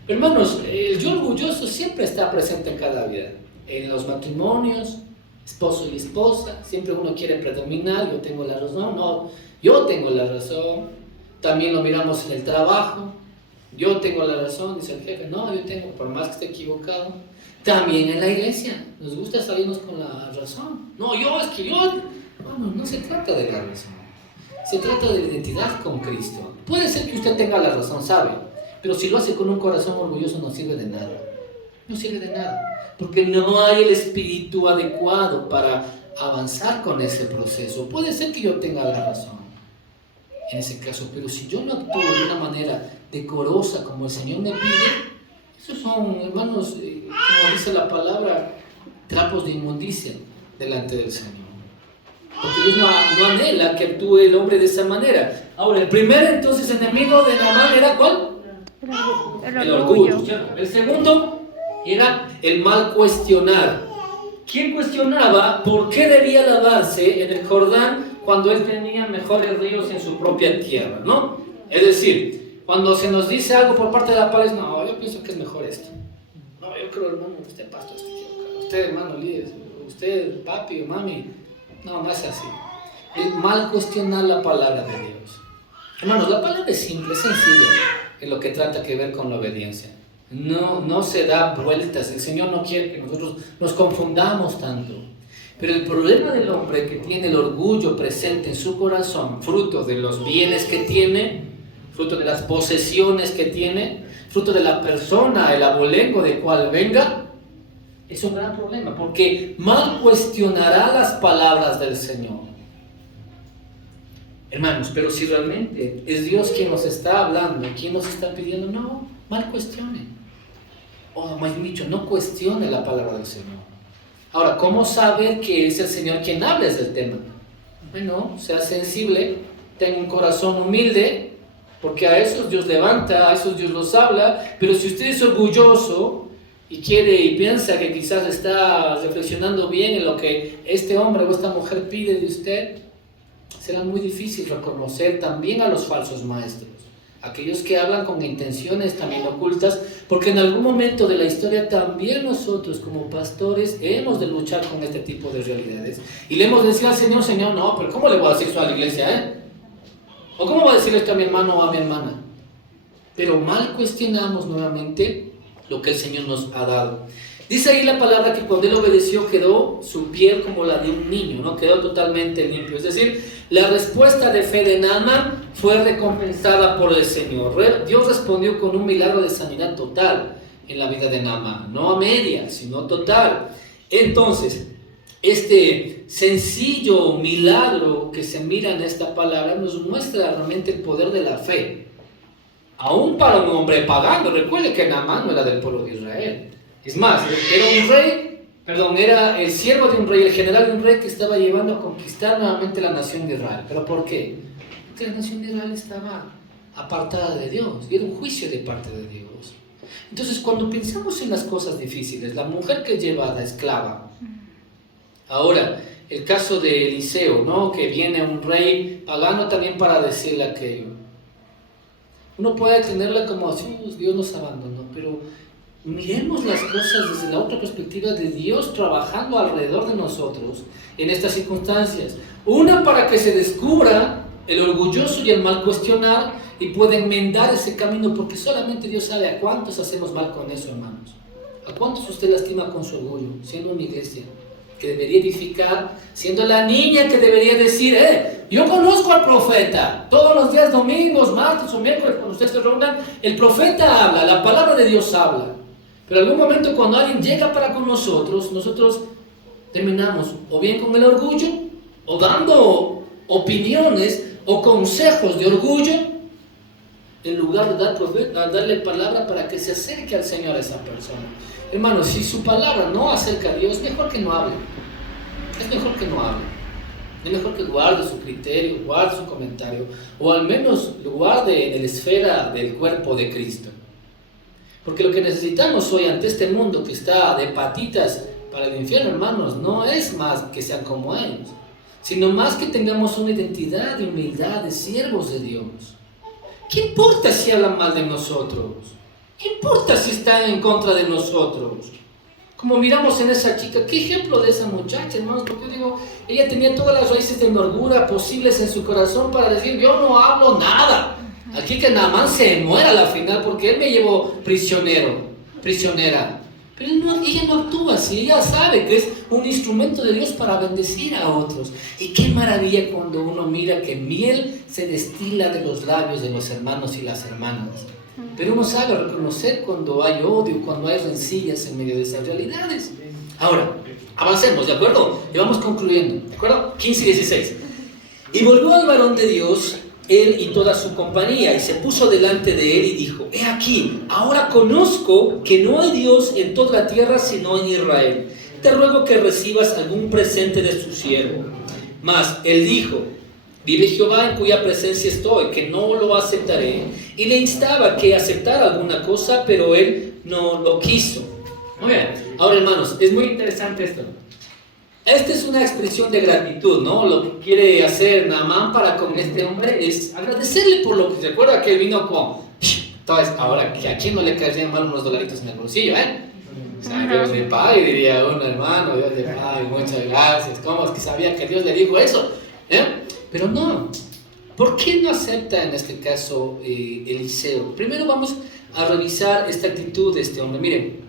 Hermanos, el yo orgulloso siempre está presente en cada vida. En los matrimonios, esposo y esposa, siempre uno quiere predominar, yo tengo la razón, no, yo tengo la razón. También lo miramos en el trabajo, yo tengo la razón, dice el jefe, no, yo tengo, por más que esté equivocado. También en la iglesia, nos gusta salirnos con la razón. No, bueno, no se trata de la razón, se trata de la identidad con Cristo. Puede ser que usted tenga la razón, sabe, pero si lo hace con un corazón orgulloso no sirve de nada. No sirve de nada, porque no hay el espíritu adecuado para avanzar con ese proceso. Puede ser que yo tenga la razón en ese caso, pero si yo no actúo de una manera decorosa como el Señor me pide, esos son, hermanos, como dice la palabra, trapos de inmundicia delante del Señor. Porque Dios no anhela que actúe el hombre de esa manera. Ahora, el primer entonces enemigo de Naamán era ¿cuál? El orgullo, ¿cierto? El segundo era el mal cuestionar. ¿Quién cuestionaba por qué debía lavarse en el Jordán cuando él tenía mejores ríos en su propia tierra, ¿no? Es decir, cuando se nos dice algo por parte de la palabra, no, yo pienso que es mejor esto. No, yo creo, hermano, usted pastor está equivocado. Usted, hermano líder, usted, papi o mami, no es así. El mal cuestionar la palabra de Dios. Hermanos, la palabra es simple, es sencilla en lo que trata que ver con la obediencia. no se da vueltas. El Señor no quiere que nosotros nos confundamos tanto. Pero el problema del hombre que tiene el orgullo presente en su corazón, fruto de los bienes que tiene, fruto de las posesiones que tiene, fruto de la persona, el abolengo de cual venga, es un gran problema, porque mal cuestionará las palabras del Señor. Hermanos, pero si realmente es Dios quien nos está hablando, quien nos está pidiendo, no, mal cuestione. O más dicho, no cuestione la palabra del Señor. Ahora, ¿cómo saber que es el Señor quien habla del tema? Bueno, sea sensible, tenga un corazón humilde, porque a esos Dios levanta, a esos Dios los habla, pero si usted es orgulloso y quiere y piensa que quizás está reflexionando bien en lo que este hombre o esta mujer pide de usted, será muy difícil reconocer también a los falsos maestros, aquellos que hablan con intenciones también ocultas, porque en algún momento de la historia también nosotros como pastores hemos de luchar con este tipo de realidades y le hemos de decir al Señor, Señor, no, pero ¿cómo le voy a decir eso a la iglesia? ¿O cómo voy a decirle esto a mi hermano o a mi hermana? Pero mal cuestionamos nuevamente lo que el Señor nos ha dado. Dice ahí la palabra que cuando él obedeció quedó su piel como la de un niño, ¿no? Quedó totalmente limpio. Es decir, la respuesta de fe de Naamán fue recompensada por el Señor. Dios respondió con un milagro de sanidad total en la vida de Naamán, no a media, sino total. Entonces, este sencillo milagro que se mira en esta palabra nos muestra realmente el poder de la fe. Aún para un hombre pagano, recuerde que Naamán no era del pueblo de Israel. Es más, era el siervo de un rey, el general de un rey que estaba llevando a conquistar nuevamente la nación de Israel. ¿Pero por qué? Porque la nación de Israel estaba apartada de Dios y era un juicio de parte de Dios. Entonces, cuando pensamos en las cosas difíciles, la mujer que es llevada esclava. Ahora, el caso de Eliseo, ¿no? Que viene un rey pagano también para decirle aquello. Uno puede tenerla como así, Dios nos abandonó, pero miremos las cosas desde la otra perspectiva de Dios trabajando alrededor de nosotros en estas circunstancias. Una, para que se descubra el orgulloso y el mal cuestionar y pueda enmendar ese camino, porque solamente Dios sabe a cuántos hacemos mal con eso, hermanos. ¿A cuántos usted lastima con su orgullo, siendo una iglesia que debería edificar, siendo la niña que debería decir, yo conozco al profeta, todos los días domingos, martes o miércoles, cuando ustedes se reúnan, el profeta habla, la palabra de Dios habla. Pero en algún momento cuando alguien llega para con nosotros terminamos o bien con el orgullo, o dando opiniones o consejos de orgullo, en lugar de darle palabra para que se acerque al Señor a esa persona. Hermanos, si su palabra no acerca a Dios, mejor que no hable. Es mejor que no hable. Es mejor que guarde su criterio, guarde su comentario, o al menos lo guarde en la esfera del cuerpo de Cristo. Porque lo que necesitamos hoy ante este mundo que está de patitas para el infierno, hermanos, no es más que sean como ellos, sino más que tengamos una identidad de humildad, de siervos de Dios. ¿Qué importa si hablan mal de nosotros? ¿Qué importa si están en contra de nosotros? Como miramos en esa chica, ¿qué ejemplo de esa muchacha, hermanos? Porque yo digo, ella tenía todas las raíces de amargura posibles en su corazón para decir, yo no hablo nada. Aquí que Naamán se muera a la final porque él me llevó prisionera. Pero ella no actúa así, ella sabe que es un instrumento de Dios para bendecir a otros. Y qué maravilla cuando uno mira que miel se destila de los labios de los hermanos y las hermanas. Pero uno sabe reconocer cuando hay odio, cuando hay rencillas en medio de esas realidades. Ahora, avancemos, ¿de acuerdo? Y vamos concluyendo, ¿de acuerdo? 15 y 16. Y volvió al varón de Dios, él y toda su compañía, y se puso delante de él y dijo, he aquí, ahora conozco que no hay Dios en toda la tierra sino en Israel. Te ruego que recibas algún presente de su siervo. Mas él dijo, vive Jehová en cuya presencia estoy, que no lo aceptaré. Y le instaba que aceptara alguna cosa, pero él no lo quiso. Muy bien. Ahora, hermanos, es muy interesante esto. Esta es una expresión de gratitud, ¿no? Lo que quiere hacer Naamán para con este hombre es agradecerle por lo que recuerda que él vino con. Entonces, ahora, ¿a quién no le caerían mal unos dolaritos en el bolsillo, O sea, Dios le pague, diría uno, hermano, Dios le pague, muchas gracias. ¿Cómo es que sabía que Dios le dijo eso? Pero no. ¿Por qué no acepta en este caso Eliseo? Primero vamos a revisar esta actitud de este hombre. Miren,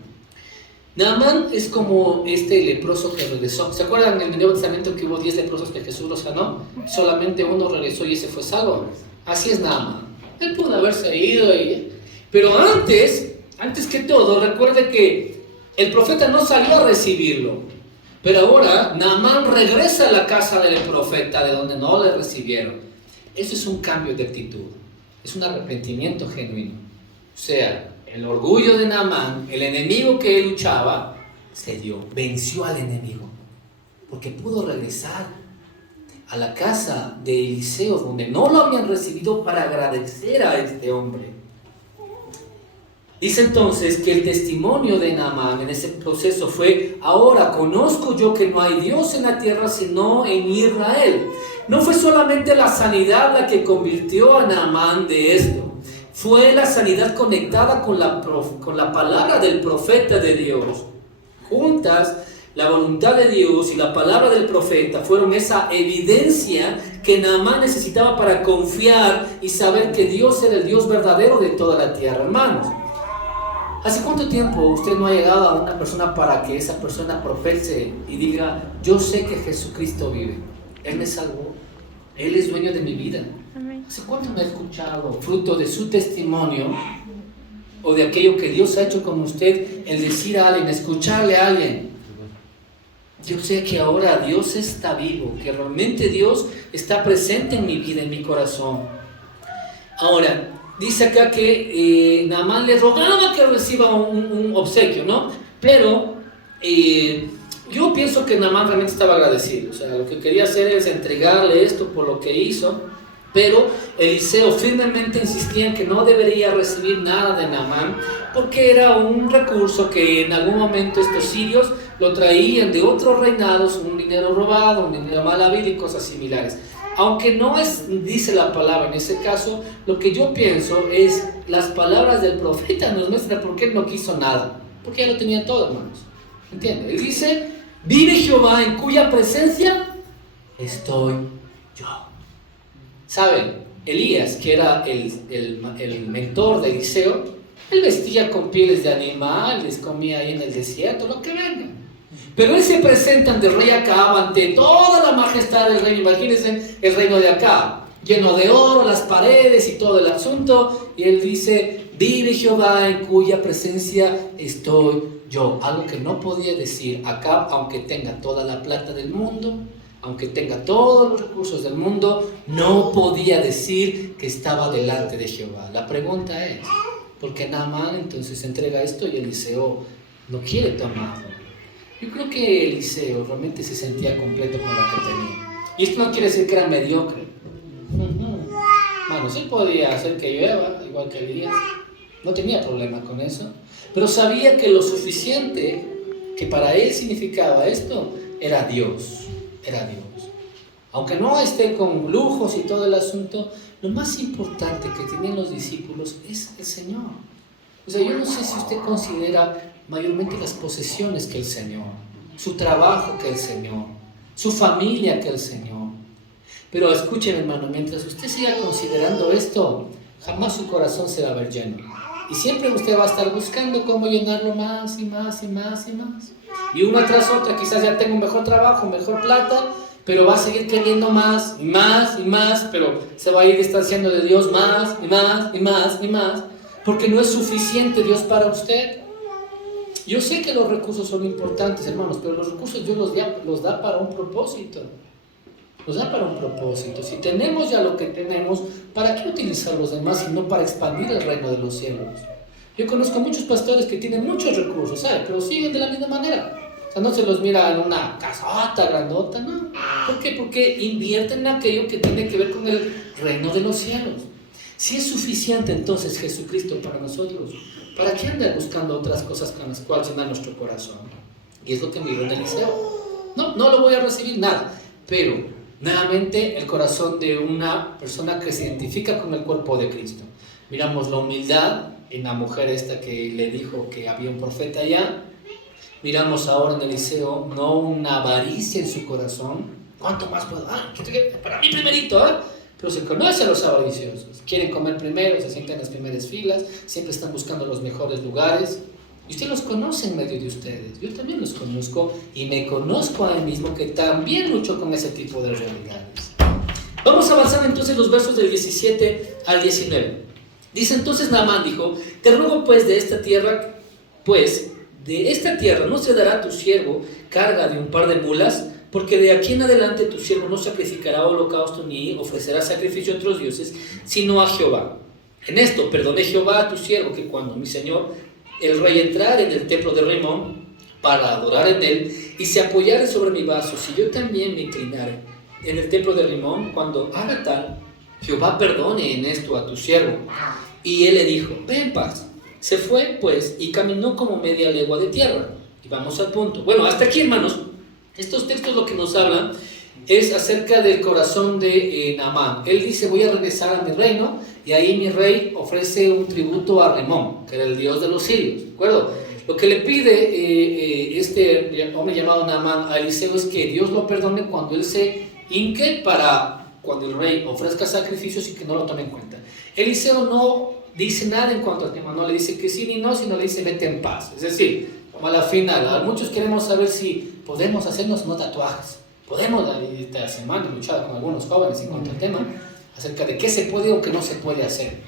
Naamán es como este leproso que regresó. ¿Se acuerdan en el Nuevo Testamento que hubo 10 leprosos que Jesús los sanó? Solamente uno regresó y ese fue salvo. Así es Naamán. Él pudo haberse ido, pero antes que todo, recuerde que el profeta no salió a recibirlo. Pero ahora Naamán regresa a la casa del profeta de donde no le recibieron. Eso es un cambio de actitud. Es un arrepentimiento genuino. O sea, el orgullo de Naamán, el enemigo que él luchaba, cedió, venció al enemigo. Porque pudo regresar a la casa de Eliseo, donde no lo habían recibido, para agradecer a este hombre. Dice entonces que el testimonio de Naamán en ese proceso fue: ahora conozco yo que no hay Dios en la tierra sino en Israel. No fue solamente la sanidad la que convirtió a Naamán de esto, fue la sanidad conectada con la palabra del profeta de Dios. Juntas, la voluntad de Dios y la palabra del profeta fueron esa evidencia que Naamán necesitaba para confiar y saber que Dios era el Dios verdadero de toda la tierra. Hermanos, ¿hace cuánto tiempo usted no ha llegado a una persona para que esa persona profese y diga: yo sé que Jesucristo vive, Él me salvó, Él es dueño de mi vida? ¿Hace cuánto me ha escuchado, fruto de su testimonio o de aquello que Dios ha hecho con usted, el decir a alguien, escucharle a alguien: yo sé que ahora Dios está vivo, que realmente Dios está presente en mi vida, en mi corazón? Ahora, dice acá que Naamán le rogaba que reciba un obsequio, ¿no? Pero yo pienso que Naamán realmente estaba agradecido. O sea, lo que quería hacer es entregarle esto por lo que hizo. Pero Eliseo firmemente insistía en que no debería recibir nada de Naamán, porque era un recurso que en algún momento estos sirios lo traían de otros reinados, un dinero robado, un dinero mal habido y cosas similares. Aunque no dice la palabra en ese caso, lo que yo pienso es: las palabras del profeta nos muestran por qué él no quiso nada, porque ya lo tenía todo, hermanos. ¿Entienden? Él dice: vive Jehová en cuya presencia estoy yo. ¿Saben? Elías, que era el mentor de Eliseo, él vestía con pieles de animales, comía ahí en el desierto, lo que venga. Pero él se presenta ante el rey Acab, ante toda la majestad del reino. Imagínense el reino de Acab, lleno de oro, las paredes y todo el asunto. Y él dice: vive Jehová en cuya presencia estoy yo. Algo que no podía decir Acab, aunque tenga toda la plata del mundo, aunque tenga todos los recursos del mundo, no podía decir que estaba delante de Jehová. La pregunta es: ¿por qué Naamán entonces entrega esto y Eliseo no quiere tomarlo? Yo creo que Eliseo realmente se sentía completo con lo que tenía. Y esto no quiere decir que era mediocre. Bueno, sí podía hacer que llueva, igual que Elías. No tenía problema con eso. Pero sabía que lo suficiente que para él significaba esto era Dios. Era Dios. Aunque no esté con lujos y todo el asunto, lo más importante que tenían los discípulos es el Señor. O sea, yo no sé si usted considera mayormente las posesiones que el Señor, su trabajo que el Señor, su familia que el Señor. Pero escuchen, hermano, mientras usted siga considerando esto, jamás su corazón se va a ver lleno. Y siempre usted va a estar buscando cómo llenarlo más y más y más y más. Y una tras otra, quizás ya tenga un mejor trabajo, mejor plata, pero va a seguir queriendo más y más y más, pero se va a ir distanciando de Dios más y más y más y más, porque no es suficiente Dios para usted. Yo sé que los recursos son importantes, hermanos, pero los recursos Dios los da para un propósito. Los da para un propósito. Si tenemos ya lo que tenemos, ¿para qué utilizar los demás si no para expandir el reino de los cielos? Yo conozco muchos pastores que tienen muchos recursos, ¿sabes? Pero siguen de la misma manera. O sea, no se los mira en una casota grandota, ¿no? ¿Por qué? Porque invierten en aquello que tiene que ver con el reino de los cielos. Si es suficiente entonces Jesucristo para nosotros, ¿para qué andar buscando otras cosas con las cuales llenar nuestro corazón? Y es lo que miró en Eliseo. No lo voy a recibir nada, pero nuevamente el corazón de una persona que se identifica con el cuerpo de Cristo. Miramos la humildad en la mujer esta que le dijo que había un profeta allá. Miramos ahora en Eliseo no una avaricia en su corazón. ¿Cuánto más puedo? Para mí primerito, Pero se conoce a los avariciosos. Quieren comer primero, se sientan en las primeras filas, siempre están buscando los mejores lugares. Y usted los conoce en medio de ustedes. Yo también los conozco y me conozco a mí mismo que también lucho con ese tipo de realidades. Vamos a avanzar entonces los versos del 17 al 19. Dice entonces Naamán dijo: te ruego pues de esta tierra no se dará a tu siervo carga de un par de mulas, porque de aquí en adelante tu siervo no sacrificará holocausto ni ofrecerá sacrificio a otros dioses, sino a Jehová. En esto perdone Jehová a tu siervo, que cuando mi señor el rey entrare en el templo de Rimón para adorar en él y se apoyare sobre mi vaso, si yo también me inclinare en el templo de Rimón, cuando haga tal, Jehová perdone en esto a tu siervo. Y él le dijo: ve en paz. Se fue pues y caminó como media legua de tierra. Y vamos al punto. Bueno, hasta aquí, hermanos, estos textos lo que nos hablan es acerca del corazón de Naamán. Él dice: voy a regresar a mi reino, y ahí mi rey ofrece un tributo a Rimón, que era el dios de los sirios, ¿de acuerdo? Lo que le pide este hombre llamado Naamán a Eliseo es que Dios lo perdone cuando él se hinque para cuando el rey ofrezca sacrificios y que no lo tome en cuenta. Eliseo no dice nada en cuanto al tema, no le dice que sí ni no, sino le dice: vete en paz. Es decir, como a la final, muchos queremos saber si podemos hacernos unos tatuajes. Podemos, esta semana he luchado con algunos jóvenes en cuanto al tema, acerca de qué se puede o qué no se puede hacer.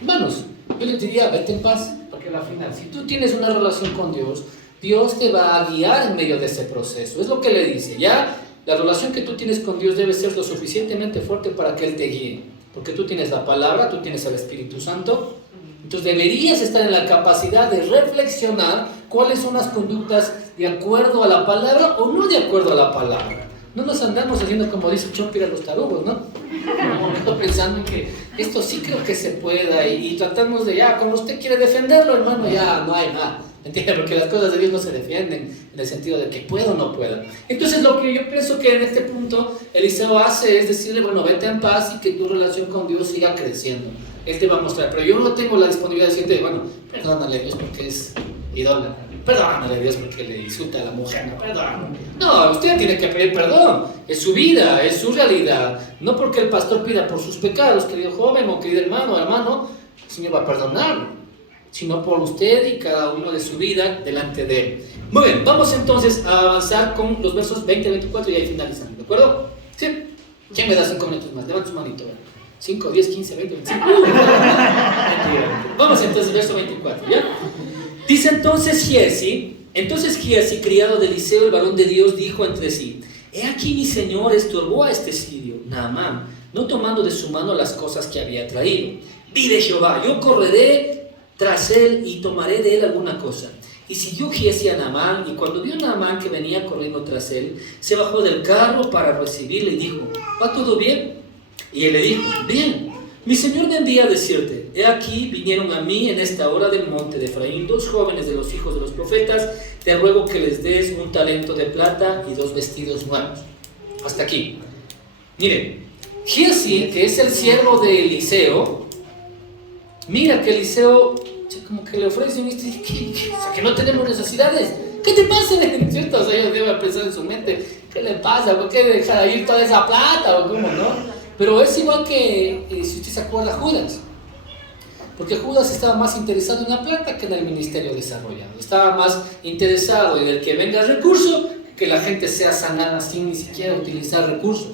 Hermanos, yo les diría: vete en paz, porque a la final, si tú tienes una relación con Dios, Dios te va a guiar en medio de ese proceso. Es lo que le dice. Ya la relación que tú tienes con Dios debe ser lo suficientemente fuerte para que Él te guíe, porque tú tienes la palabra, tú tienes al Espíritu Santo. Entonces deberías estar en la capacidad de reflexionar cuáles son las conductas de acuerdo a la palabra o no de acuerdo a la palabra. No nos andamos haciendo como dice Chompir a los tarugos, ¿no? No pensando en que esto sí creo que se pueda y tratamos de ya, como usted quiere defenderlo, hermano, ya no hay nada. ¿Entiende? Porque las cosas de Dios no se defienden en el sentido de que puedo o no puedo. Entonces lo que yo pienso que en este punto Eliseo hace es decirle: bueno, vete en paz y que tu relación con Dios siga creciendo. Él te va a mostrar, pero yo no tengo la disponibilidad de decirte: bueno, perdónale a Dios porque es idólatra, perdónale a Dios porque le insulta a la mujer, no, perdónale. No, usted tiene que pedir perdón, es su vida, es su realidad. No porque el pastor pida por sus pecados, querido joven o querido hermano, el Señor va a perdonarlo, sino por usted y cada uno de su vida delante de Él. Muy bien, vamos entonces a avanzar con los versos 20 y 24 y ahí finalizando, ¿de acuerdo? ¿Sí? ¿Quién me da 5 minutos más? Levanta su manito, ¿verdad? 5, 10, 15, 20, 25. Vamos entonces, verso 24, ¿ya? Dice entonces Giesi, criado de Eliseo, el varón de Dios, dijo entre sí: he aquí mi señor estorbó a este sirio, Naamán, no tomando de su mano las cosas que había traído. Vive Jehová, yo correré tras él y tomaré de él alguna cosa. Y siguió Giesi a Naamán, y cuando vio Naamán que venía corriendo tras él, se bajó del carro para recibirle y dijo: ¿va todo bien? Y él le dijo: bien, mi señor me envía a decirte: he aquí vinieron a mí en esta hora del monte de Efraín 2 jóvenes de los hijos de los profetas, te ruego que les des un talento de plata y 2 vestidos nuevos. Hasta aquí. Miren, Giesi, que es el siervo de Eliseo, mira que Eliseo como que le ofrece un dice: o sea, que no tenemos necesidades. ¿Qué te pasa? ¿Cierto? O sea, ellos deben pensar en su mente: ¿qué le pasa? ¿Por qué dejar ir toda esa plata? ¿O cómo no? Pero es igual que, si usted se acuerda, Judas. Porque Judas estaba más interesado en la plata que en el ministerio desarrollado. Estaba más interesado en el que venga el recurso, que la gente sea sanada sin ni siquiera utilizar recursos.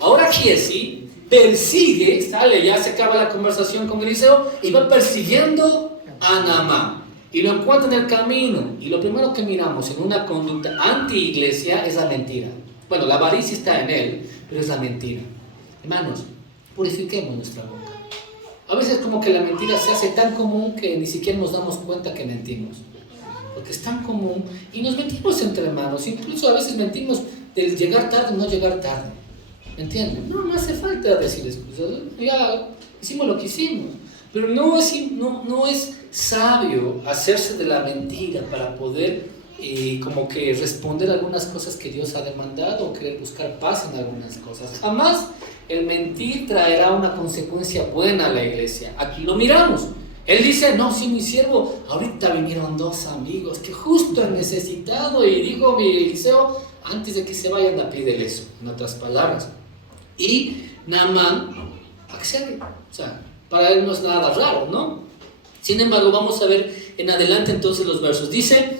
Ahora Giesi persigue, ya se acaba la conversación con Eliseo y va persiguiendo a Naamán. Y lo encuentra en el camino. Y lo primero que miramos en una conducta anti-iglesia es la mentira. Bueno, la avaricia está en él, pero es la mentira. Hermanos, purifiquemos nuestra boca. A veces como que la mentira se hace tan común que ni siquiera nos damos cuenta que mentimos. Porque es tan común y nos mentimos entre hermanos. Incluso a veces mentimos del llegar tarde o no llegar tarde. ¿Me entienden? No hace falta decir excusas. Ya hicimos lo que hicimos. Pero no es sabio hacerse de la mentira para poder como que responder a algunas cosas que Dios ha demandado o querer buscar paz en algunas cosas. Jamás el mentir traerá una consecuencia buena a la iglesia. Aquí lo miramos. Él dice: no, sí, mi siervo, ahorita vinieron 2 amigos que justo han necesitado, y digo, mi Eliseo, antes de que se vayan a pedir eso. En otras palabras, Y Naamán accede. O sea, para él no es nada raro, ¿no? Sin embargo, vamos a ver en adelante entonces los versos. Dice,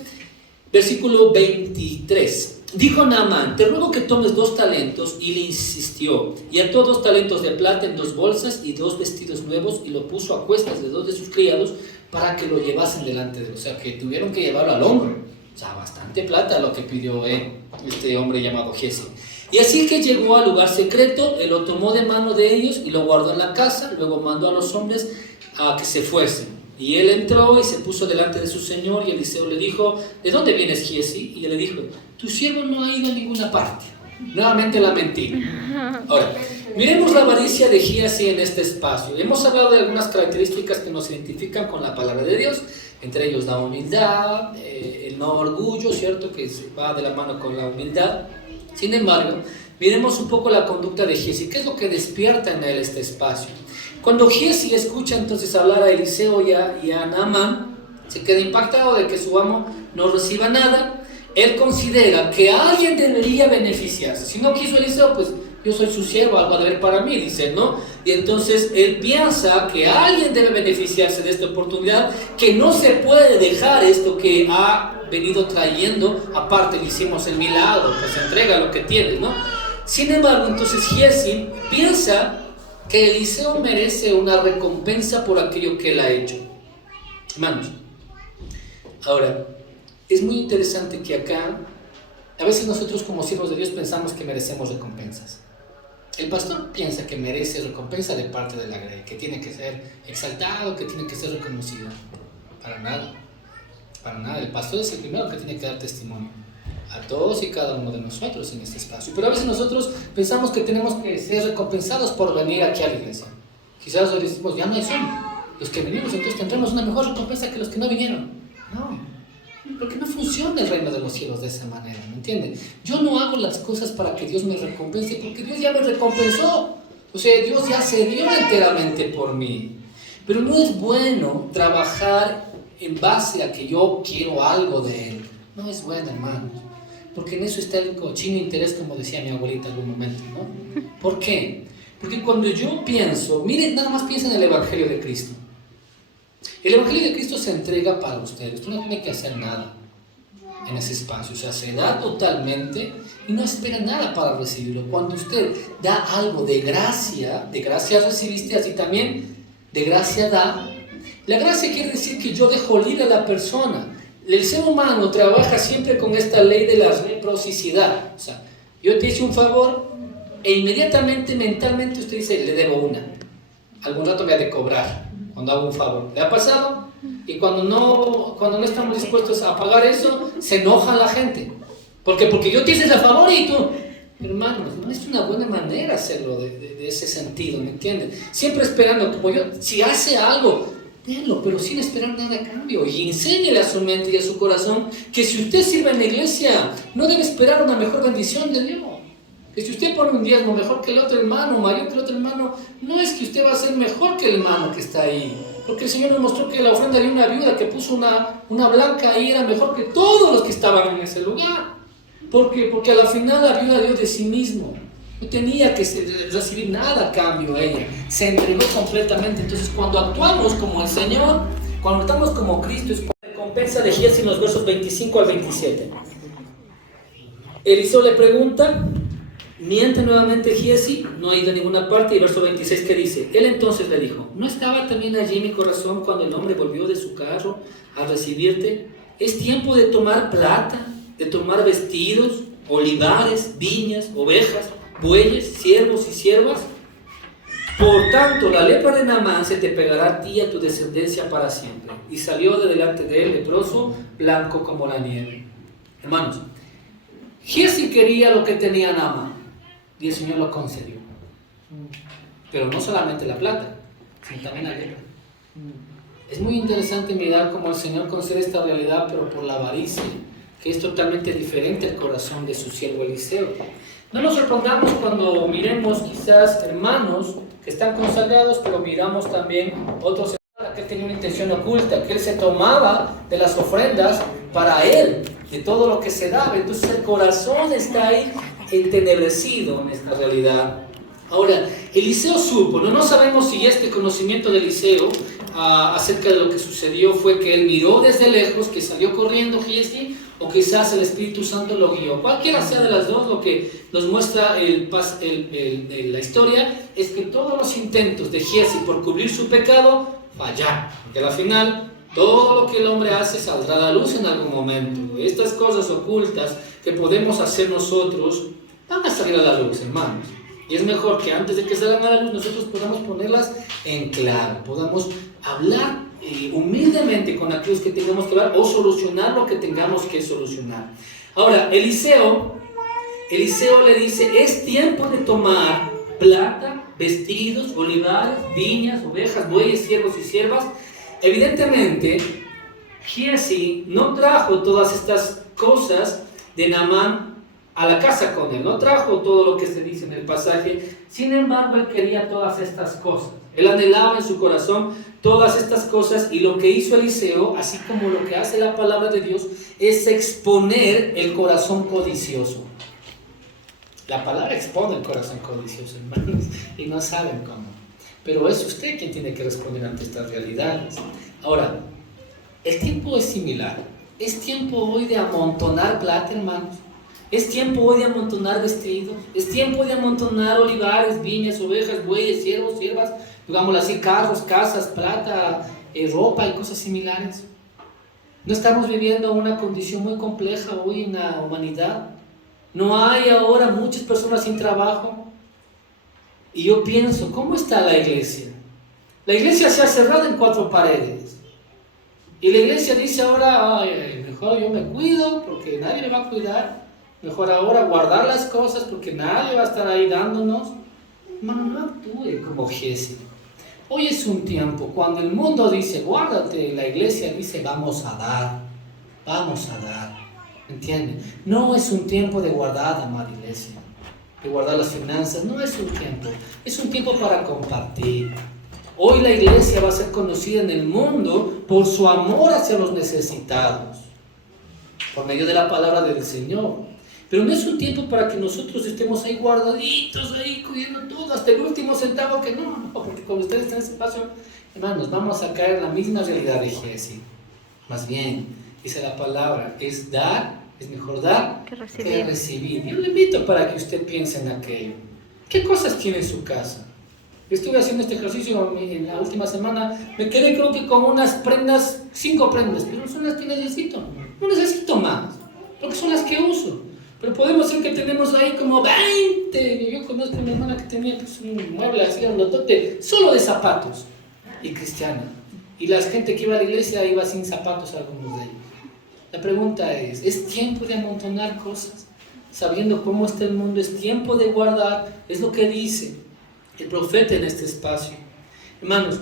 versículo 23. Dijo Naamán, te ruego que tomes 2 talentos, y le insistió, y ató 2 talentos de plata en 2 bolsas y 2 vestidos nuevos, y lo puso a cuestas de 2 de sus criados para que lo llevasen delante de él. O sea, que tuvieron que llevarlo al hombro. O sea, bastante plata lo que pidió este hombre llamado Giezi. Y así que llegó al lugar secreto, él lo tomó de mano de ellos y lo guardó en la casa, luego mandó a los hombres a que se fuesen. Y él entró y se puso delante de su señor, y Eliseo le dijo, ¿de dónde vienes, Giezi? Y él le dijo, tu siervo no ha ido a ninguna parte. Nuevamente la mentira. Ahora, miremos la avaricia de Giezi en este espacio. Hemos hablado de algunas características que nos identifican con la palabra de Dios, entre ellos la humildad, el no orgullo, ¿cierto? Que va de la mano con la humildad. Sin embargo, miremos un poco la conducta de Giezi. ¿Qué es lo que despierta en él este espacio? Cuando Giezi escucha entonces hablar a Eliseo y a Naamán, se queda impactado de que su amo no reciba nada. Él considera que alguien debería beneficiarse. Si no quiso Eliseo, pues yo soy su siervo, algo a ver para mí, dice, ¿no? Y entonces él piensa que alguien debe beneficiarse de esta oportunidad, que no se puede dejar esto que ha venido trayendo. Aparte le hicimos el milagro, pues entrega lo que tiene, ¿no? Sin embargo, entonces Giezi piensa que Eliseo merece una recompensa por aquello que él ha hecho. Hermanos, ahora, es muy interesante que acá, a veces nosotros como siervos de Dios pensamos que merecemos recompensas. El pastor piensa que merece recompensa de parte de la grey, que tiene que ser exaltado, que tiene que ser reconocido. Para nada, para nada. El pastor es el primero que tiene que dar testimonio a todos y cada uno de nosotros en este espacio. Pero a veces nosotros pensamos que tenemos que ser recompensados por venir aquí a la iglesia. Quizás hoy decimos, ya no son los que venimos, entonces tendremos una mejor recompensa que los que no vinieron. No, porque no funciona el reino de los cielos de esa manera, ¿me entienden? Yo no hago las cosas para que Dios me recompense, porque Dios ya me recompensó. O sea, Dios ya se dio enteramente por mí. Pero no es bueno trabajar en base a que yo quiero algo de Él. No es bueno, hermanos. Porque en eso está el cochino interés, como decía mi abuelita en algún momento, ¿no? ¿Por qué? Porque cuando yo pienso, miren, nada más piensa en el Evangelio de Cristo. El Evangelio de Cristo se entrega para ustedes. Usted no tiene que hacer nada en ese espacio. O sea, se da totalmente y no espera nada para recibirlo. Cuando usted da algo de gracia recibiste, así también de gracia da. La gracia quiere decir que yo dejo libre a la persona. El ser humano trabaja siempre con esta ley de la reciprocidad. O sea, yo te hice un favor e inmediatamente, mentalmente, usted dice, le debo una. Algún rato me ha de cobrar cuando hago un favor. ¿Le ha pasado? Y cuando no estamos dispuestos a pagar eso, se enoja la gente. ¿Por qué? Porque yo te hice ese favor y tú... Hermanos, no es una buena manera hacerlo de ese sentido, ¿me entienden? Siempre esperando, como yo, si hace algo... denlo, pero sin esperar nada a cambio. Y enséñele a su mente y a su corazón que si usted sirve en la iglesia, no debe esperar una mejor bendición de Dios. Que si usted pone un diezmo mejor que el otro hermano, mayor que el otro hermano, no es que usted va a ser mejor que el hermano que está ahí. Porque el Señor nos mostró que la ofrenda de una viuda que puso una blanca ahí era mejor que todos los que estaban en ese lugar. ¿Por qué? Porque a la final la viuda dio de sí mismo. No tenía que recibir nada a cambio ella. Se entregó completamente. Entonces, cuando actuamos como el Señor, cuando actuamos como Cristo, es por recompensa de Giezi en los versos 25 al 27. Eliseo le pregunta, miente nuevamente Giezi, no ha ido a ninguna parte. Y verso 26 que dice, él entonces le dijo, ¿no estaba también allí mi corazón cuando el hombre volvió de su carro a recibirte? Es tiempo de tomar plata, de tomar vestidos, olivares, viñas, ovejas, bueyes, siervos y siervas. Por tanto, la lepra de Naamán se te pegará a ti y a tu descendencia para siempre. Y salió de delante de él leproso, blanco como la nieve. Hermanos, Giezi quería lo que tenía Naamán y el Señor lo concedió. Pero no solamente la plata, sino también la lepra. Es muy interesante mirar cómo el Señor concede esta realidad, pero por la avaricia, que es totalmente diferente al corazón de su siervo Eliseo. No nos sorprendamos cuando miremos quizás hermanos que están consagrados, pero miramos también otros hermanos que tenía una intención oculta, que él se tomaba de las ofrendas para él, de todo lo que se daba. Entonces el corazón está ahí entenebrecido en esta realidad. Ahora, Eliseo supo, no sabemos si este conocimiento de Eliseo acerca de lo que sucedió fue que él miró desde lejos, que salió corriendo Giesi, o quizás el Espíritu Santo lo guió. Cualquiera sea de las dos, lo que nos muestra la historia es que todos los intentos de Giesi por cubrir su pecado fallaron, porque al final todo lo que el hombre hace saldrá a la luz en algún momento. Estas cosas ocultas que podemos hacer nosotros van a salir a la luz, hermanos. Y es mejor que antes de que salgan a la luz nosotros podamos ponerlas en claro, podamos hablar humildemente con aquellos que tengamos que hablar o solucionar lo que tengamos que solucionar. Ahora, Eliseo le dice, es tiempo de tomar plata, vestidos, olivares, viñas, ovejas, bueyes, siervos y siervas. Evidentemente, Giesi no trajo todas estas cosas de Naamán a la casa con él, no trajo todo lo que se dice en el pasaje. Sin embargo, él quería todas estas cosas, él anhelaba en su corazón todas estas cosas, y lo que hizo Eliseo, así como lo que hace la palabra de Dios, es exponer el corazón codicioso. La palabra expone el corazón codicioso, hermanos, y no saben cómo, pero es usted quien tiene que responder ante estas realidades. Ahora, el tiempo es similar, es tiempo hoy de amontonar plata, hermanos. Es tiempo hoy de amontonar vestidos, es tiempo de amontonar olivares, viñas, ovejas, bueyes, siervos, siervas, digámoslo así, carros, casas, plata, ropa y cosas similares. No estamos viviendo una condición muy compleja hoy en la humanidad. No hay ahora muchas personas sin trabajo. Y yo pienso, ¿cómo está la iglesia? La iglesia se ha cerrado en 4 paredes. Y la iglesia dice ahora, mejor yo me cuido porque nadie me va a cuidar. Mejor ahora guardar las cosas porque nadie va a estar ahí dándonos. Hermano, no actúe como Giesi. Hoy es un tiempo cuando el mundo dice guárdate, la iglesia dice vamos a dar. ¿Entienden? No es un tiempo de guardar, amada iglesia, de guardar las finanzas. No es un tiempo, es un tiempo para compartir. Hoy la iglesia va a ser conocida en el mundo por su amor hacia los necesitados, por medio de la palabra del Señor. Pero no es un tiempo para que nosotros estemos ahí guardaditos, ahí cuidando todo, hasta el último centavo, que no, porque cuando ustedes están en ese espacio, hermanos, vamos a caer en la misma realidad de Giesi. Más bien, dice la palabra, es mejor dar que recibir. Yo le invito para que usted piense en aquello. ¿Qué cosas tiene en su casa? Estuve haciendo este ejercicio en la última semana, me quedé creo que con unas prendas, 5 prendas, pero son las que necesito, no necesito más, porque son las que uso. Pero podemos decir que tenemos ahí como 20. Yo conozco a una hermana que tenía pues, un mueble así, un lotote, solo de zapatos, y cristiana. Y la gente que iba a la iglesia iba sin zapatos, algunos de ellos. La pregunta es tiempo de amontonar cosas, sabiendo cómo está el mundo, es tiempo de guardar, es lo que dice el profeta en este espacio. Hermanos,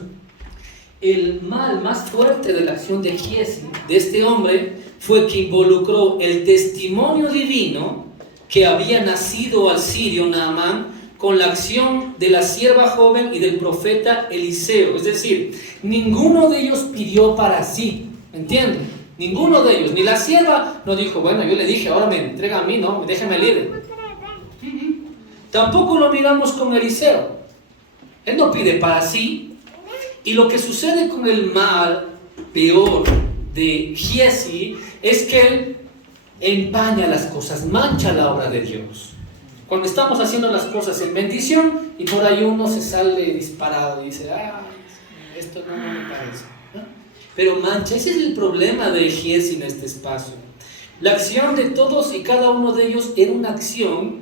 el mal más fuerte de la acción de Giesi, de este hombre, fue que involucró el testimonio divino que había nacido al sirio Naamán con la acción de la sierva joven y del profeta Eliseo. Es decir, ninguno de ellos pidió para sí, ¿entienden? Ninguno de ellos, ni la sierva no dijo, bueno, yo le dije, ahora me entrega a mí, no, déjame libre. Tampoco lo miramos con Eliseo. Él no pide para sí. Y lo que sucede con el mal peor de Giesi es que él empaña las cosas, mancha la obra de Dios. Cuando estamos haciendo las cosas en bendición y por ahí uno se sale disparado y dice, esto no me parece, ¿no? Pero mancha, ese es el problema de Giesi en este espacio. La acción de todos y cada uno de ellos era una acción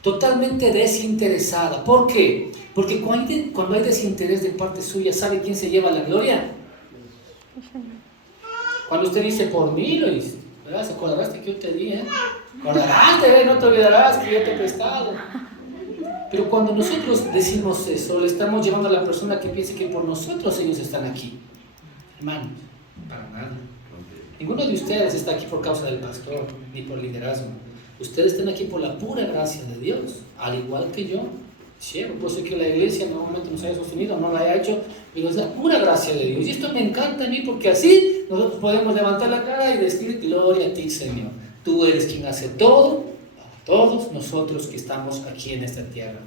totalmente desinteresada. ¿Por qué? Porque cuando hay desinterés de parte suya, ¿sabe quién se lleva la gloria? Cuando usted dice, por mí lo hice, ¿verdad? ¿Se acordarás que yo te di? Acordarás, no te olvidarás que yo te he prestado. Pero cuando nosotros decimos eso, le estamos llevando a la persona que piense que por nosotros ellos están aquí. Hermanos, para nada. Ninguno de ustedes está aquí por causa del pastor, ni por liderazgo. Ustedes están aquí por la pura gracia de Dios, al igual que yo. Cielo, puede ser que la iglesia en algún momento nos haya sostenido, no la haya hecho, pero es la pura gracia de Dios. Y esto me encanta a mí porque así nosotros podemos levantar la cara y decir, gloria a ti, Señor. Tú eres quien hace todo, para todos nosotros que estamos aquí en esta tierra.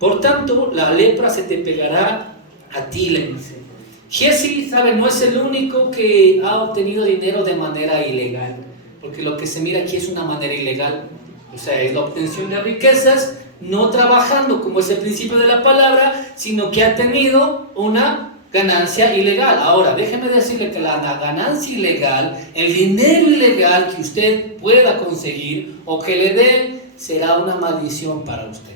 Por tanto, la lepra se te pegará a ti, le dice. Giesi, ¿sabe? No es el único que ha obtenido dinero de manera ilegal, porque lo que se mira aquí es una manera ilegal, o sea, es la obtención de riquezas, no trabajando como es el principio de la palabra, sino que ha tenido una ganancia ilegal. Ahora, déjeme decirle que la ganancia ilegal, el dinero ilegal que usted pueda conseguir o que le den, será una maldición para usted.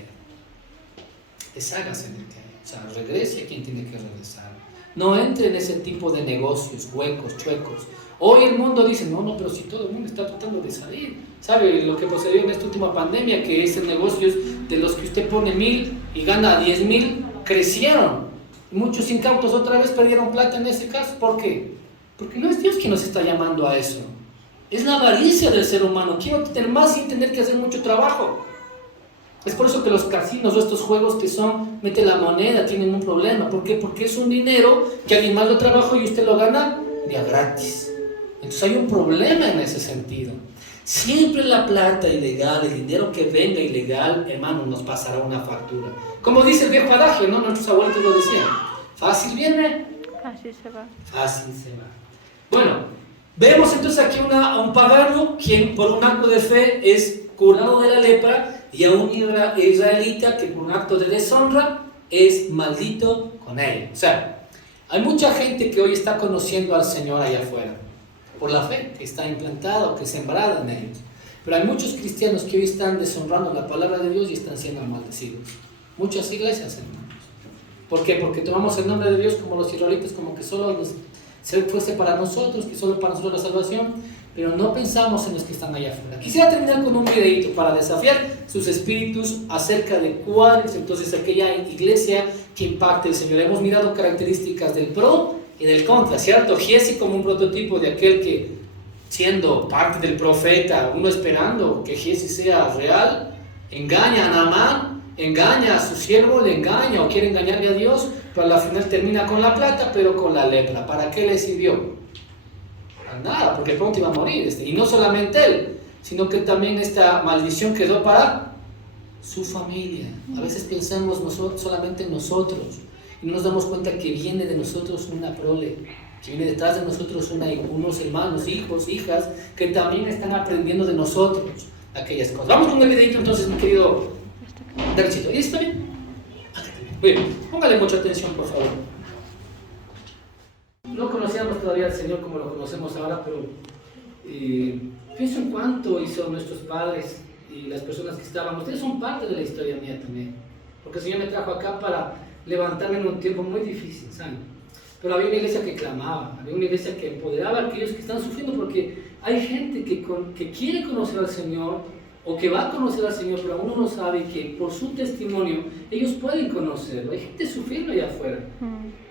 Deshágase de que, o sea, regrese a quien tiene que regresar. No entre en ese tipo de negocios huecos, chuecos. Hoy el mundo dice, no, pero si todo el mundo está tratando de salir. ¿Sabe lo que procedió en esta última pandemia? Que esos negocios de los que usted pone 1,000 y gana 10,000, crecieron. Muchos incautos otra vez perdieron plata en ese caso. ¿Por qué? Porque no es Dios quien nos está llamando a eso. Es la avaricia del ser humano. Quiero tener más sin tener que hacer mucho trabajo. Es por eso que los casinos o estos juegos que son, mete la moneda, tienen un problema. ¿Por qué? Porque es un dinero que alguien más lo trabaja y usted lo gana de a gratis. Entonces hay un problema en ese sentido. Siempre la plata ilegal, el dinero que venga ilegal, hermano, nos pasará una factura. Como dice el viejo adagio, ¿no? Nuestros abuelos lo decían. Fácil viene, Fácil se va. fácil se va. Bueno, vemos entonces aquí a un pagano quien por un acto de fe es curado de la lepra, y a un israelita que por un acto de deshonra es maldito con él. O sea, hay mucha gente que hoy está conociendo al Señor allá afuera, por la fe que está implantada o que sembrada en ellos. Pero hay muchos cristianos que hoy están deshonrando la palabra de Dios y están siendo maldecidos. Muchas iglesias, hermanos. ¿Por qué? Porque tomamos el nombre de Dios como los israelitas, como que solo fuese para nosotros, que solo para nosotros la salvación, pero no pensamos en los que están allá afuera. Quisiera terminar con un videito para desafiar sus espíritus acerca de cuál es entonces aquella iglesia que impacte el Señor. Hemos mirado características del pro y del contra, ¿cierto? Giesi como un prototipo de aquel que, siendo parte del profeta, uno esperando que Giesi sea real, engaña a Naamán, engaña a su siervo, le engaña o quiere engañarle a Dios, pero al final termina con la plata, pero con la lepra. ¿Para qué le sirvió? Nada, porque pronto iba a morir. Y no solamente él, sino que también esta maldición quedó para su familia. A veces pensamos solamente en nosotros y no nos damos cuenta que viene de nosotros una prole, que viene detrás de nosotros unos hermanos, hijos, hijas, que también están aprendiendo de nosotros aquellas cosas. Vamos con el videito entonces, mi querido Davidcito. ¿Y está bien? Muy bien, póngale mucha atención, por favor. No conocíamos todavía al Señor como lo conocemos ahora, pero pienso en cuánto hizo nuestros padres y las personas que estaban. Ustedes son parte de la historia mía también, porque el Señor me trajo acá para levantarme en un tiempo muy difícil, ¿saben? Pero había una iglesia que clamaba, había una iglesia que empoderaba a aquellos que están sufriendo, porque hay gente que quiere conocer al Señor o que va a conocer al Señor, pero uno no sabe que por su testimonio ellos pueden conocerlo. Hay gente sufriendo allá afuera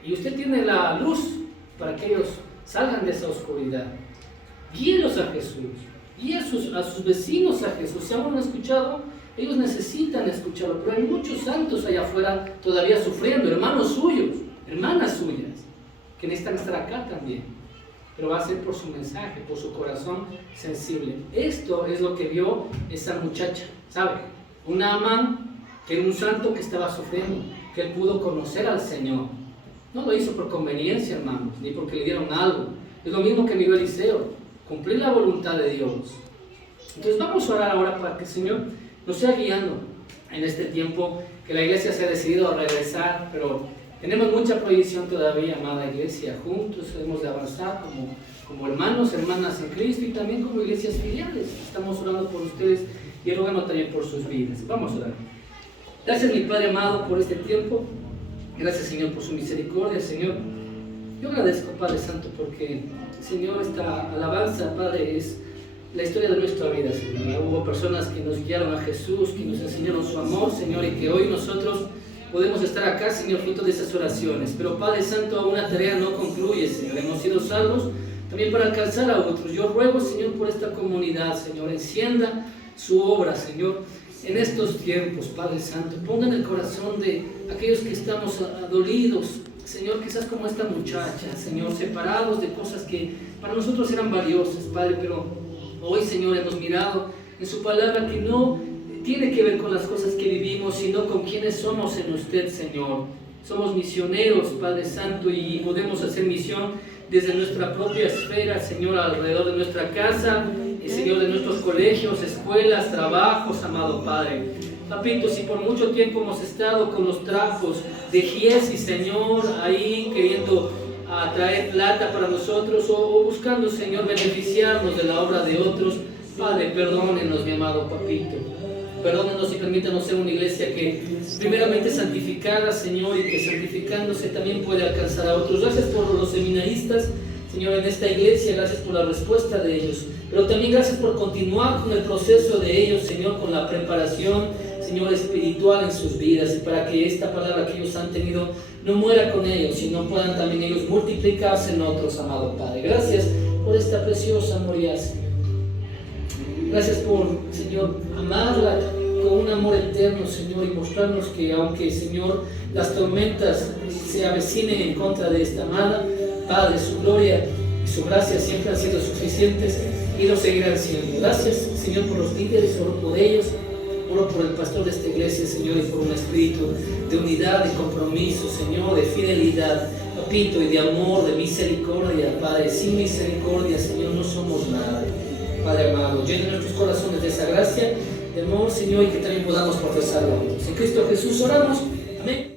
y usted tiene la luz para que ellos salgan de esa oscuridad. Guíelos a Jesús, guíe a sus vecinos a Jesús. Si aún no han escuchado, ellos necesitan escucharlo, pero hay muchos santos allá afuera todavía sufriendo, hermanos suyos, hermanas suyas, que necesitan estar acá también, pero va a ser por su mensaje, por su corazón sensible. Esto es lo que vio esa muchacha, ¿sabe? Un Naamán, que era un santo que estaba sufriendo, que él pudo conocer al Señor. No lo hizo por conveniencia, hermanos, ni porque le dieron algo. Es lo mismo que miró Eliseo, cumplir la voluntad de Dios. Entonces vamos a orar ahora para que el Señor nos sea guiando en este tiempo, que la iglesia se ha decidido a regresar, pero tenemos mucha prohibición todavía, amada iglesia. Juntos hemos de avanzar como hermanos, hermanas en Cristo y también como iglesias filiales. Estamos orando por ustedes y rogando también por sus vidas. Vamos a orar. Gracias, mi Padre amado, por este tiempo. Gracias, Señor, por su misericordia, Señor. Yo agradezco, Padre Santo, porque, Señor, esta alabanza, Padre, es la historia de nuestra vida, Señor. Hubo personas que nos guiaron a Jesús, que nos enseñaron su amor, Señor, y que hoy nosotros podemos estar acá, Señor, fruto de esas oraciones. Pero, Padre Santo, aún la tarea no concluye, Señor. Hemos sido salvos también para alcanzar a otros. Yo ruego, Señor, por esta comunidad, Señor, encienda su obra, Señor, en estos tiempos, Padre Santo. Ponga en el corazón de aquellos que estamos adolidos, Señor, quizás como esta muchacha, Señor, separados de cosas que para nosotros eran valiosas, Padre, pero hoy, Señor, hemos mirado en su palabra que no tiene que ver con las cosas que vivimos, sino con quienes somos en usted, Señor. Somos misioneros, Padre Santo, y podemos hacer misión desde nuestra propia esfera, Señor, alrededor de nuestra casa, Señor, de nuestros colegios, escuelas, trabajos, amado Padre. Papito, si por mucho tiempo hemos estado con los trapos de Giesi, Señor, ahí queriendo traer plata para nosotros o buscando, Señor, beneficiarnos de la obra de otros, Padre, perdónenos, mi amado Papito. Perdónenos y permítanos ser una iglesia que primeramente santificada, Señor, y que santificándose también puede alcanzar a otros. Gracias por los seminaristas, Señor, en esta iglesia. Gracias por la respuesta de ellos. Pero también gracias por continuar con el proceso de ellos, Señor, con la preparación, Señor, espiritual en sus vidas. Y para que esta palabra que ellos han tenido no muera con ellos, sino puedan también ellos multiplicarse en otros, amado Padre. Gracias por esta preciosa Moriah, Señor. Gracias por, Señor, amarla con un amor eterno, Señor, y mostrarnos que aunque, Señor, las tormentas se avecinen en contra de esta amada, Padre, su gloria y su gracia siempre han sido suficientes y lo seguirán siendo. Gracias, Señor, por los líderes, oro por ellos, oro por el pastor de esta iglesia, Señor, y por un espíritu de unidad, de compromiso, Señor, de fidelidad, Papito, y de amor, de misericordia, Padre. Sin misericordia, Señor, no somos nada. Padre amado, llena nuestros corazones de esa gracia, de amor, Señor, y que también podamos profesarlo. En Cristo Jesús oramos. Amén.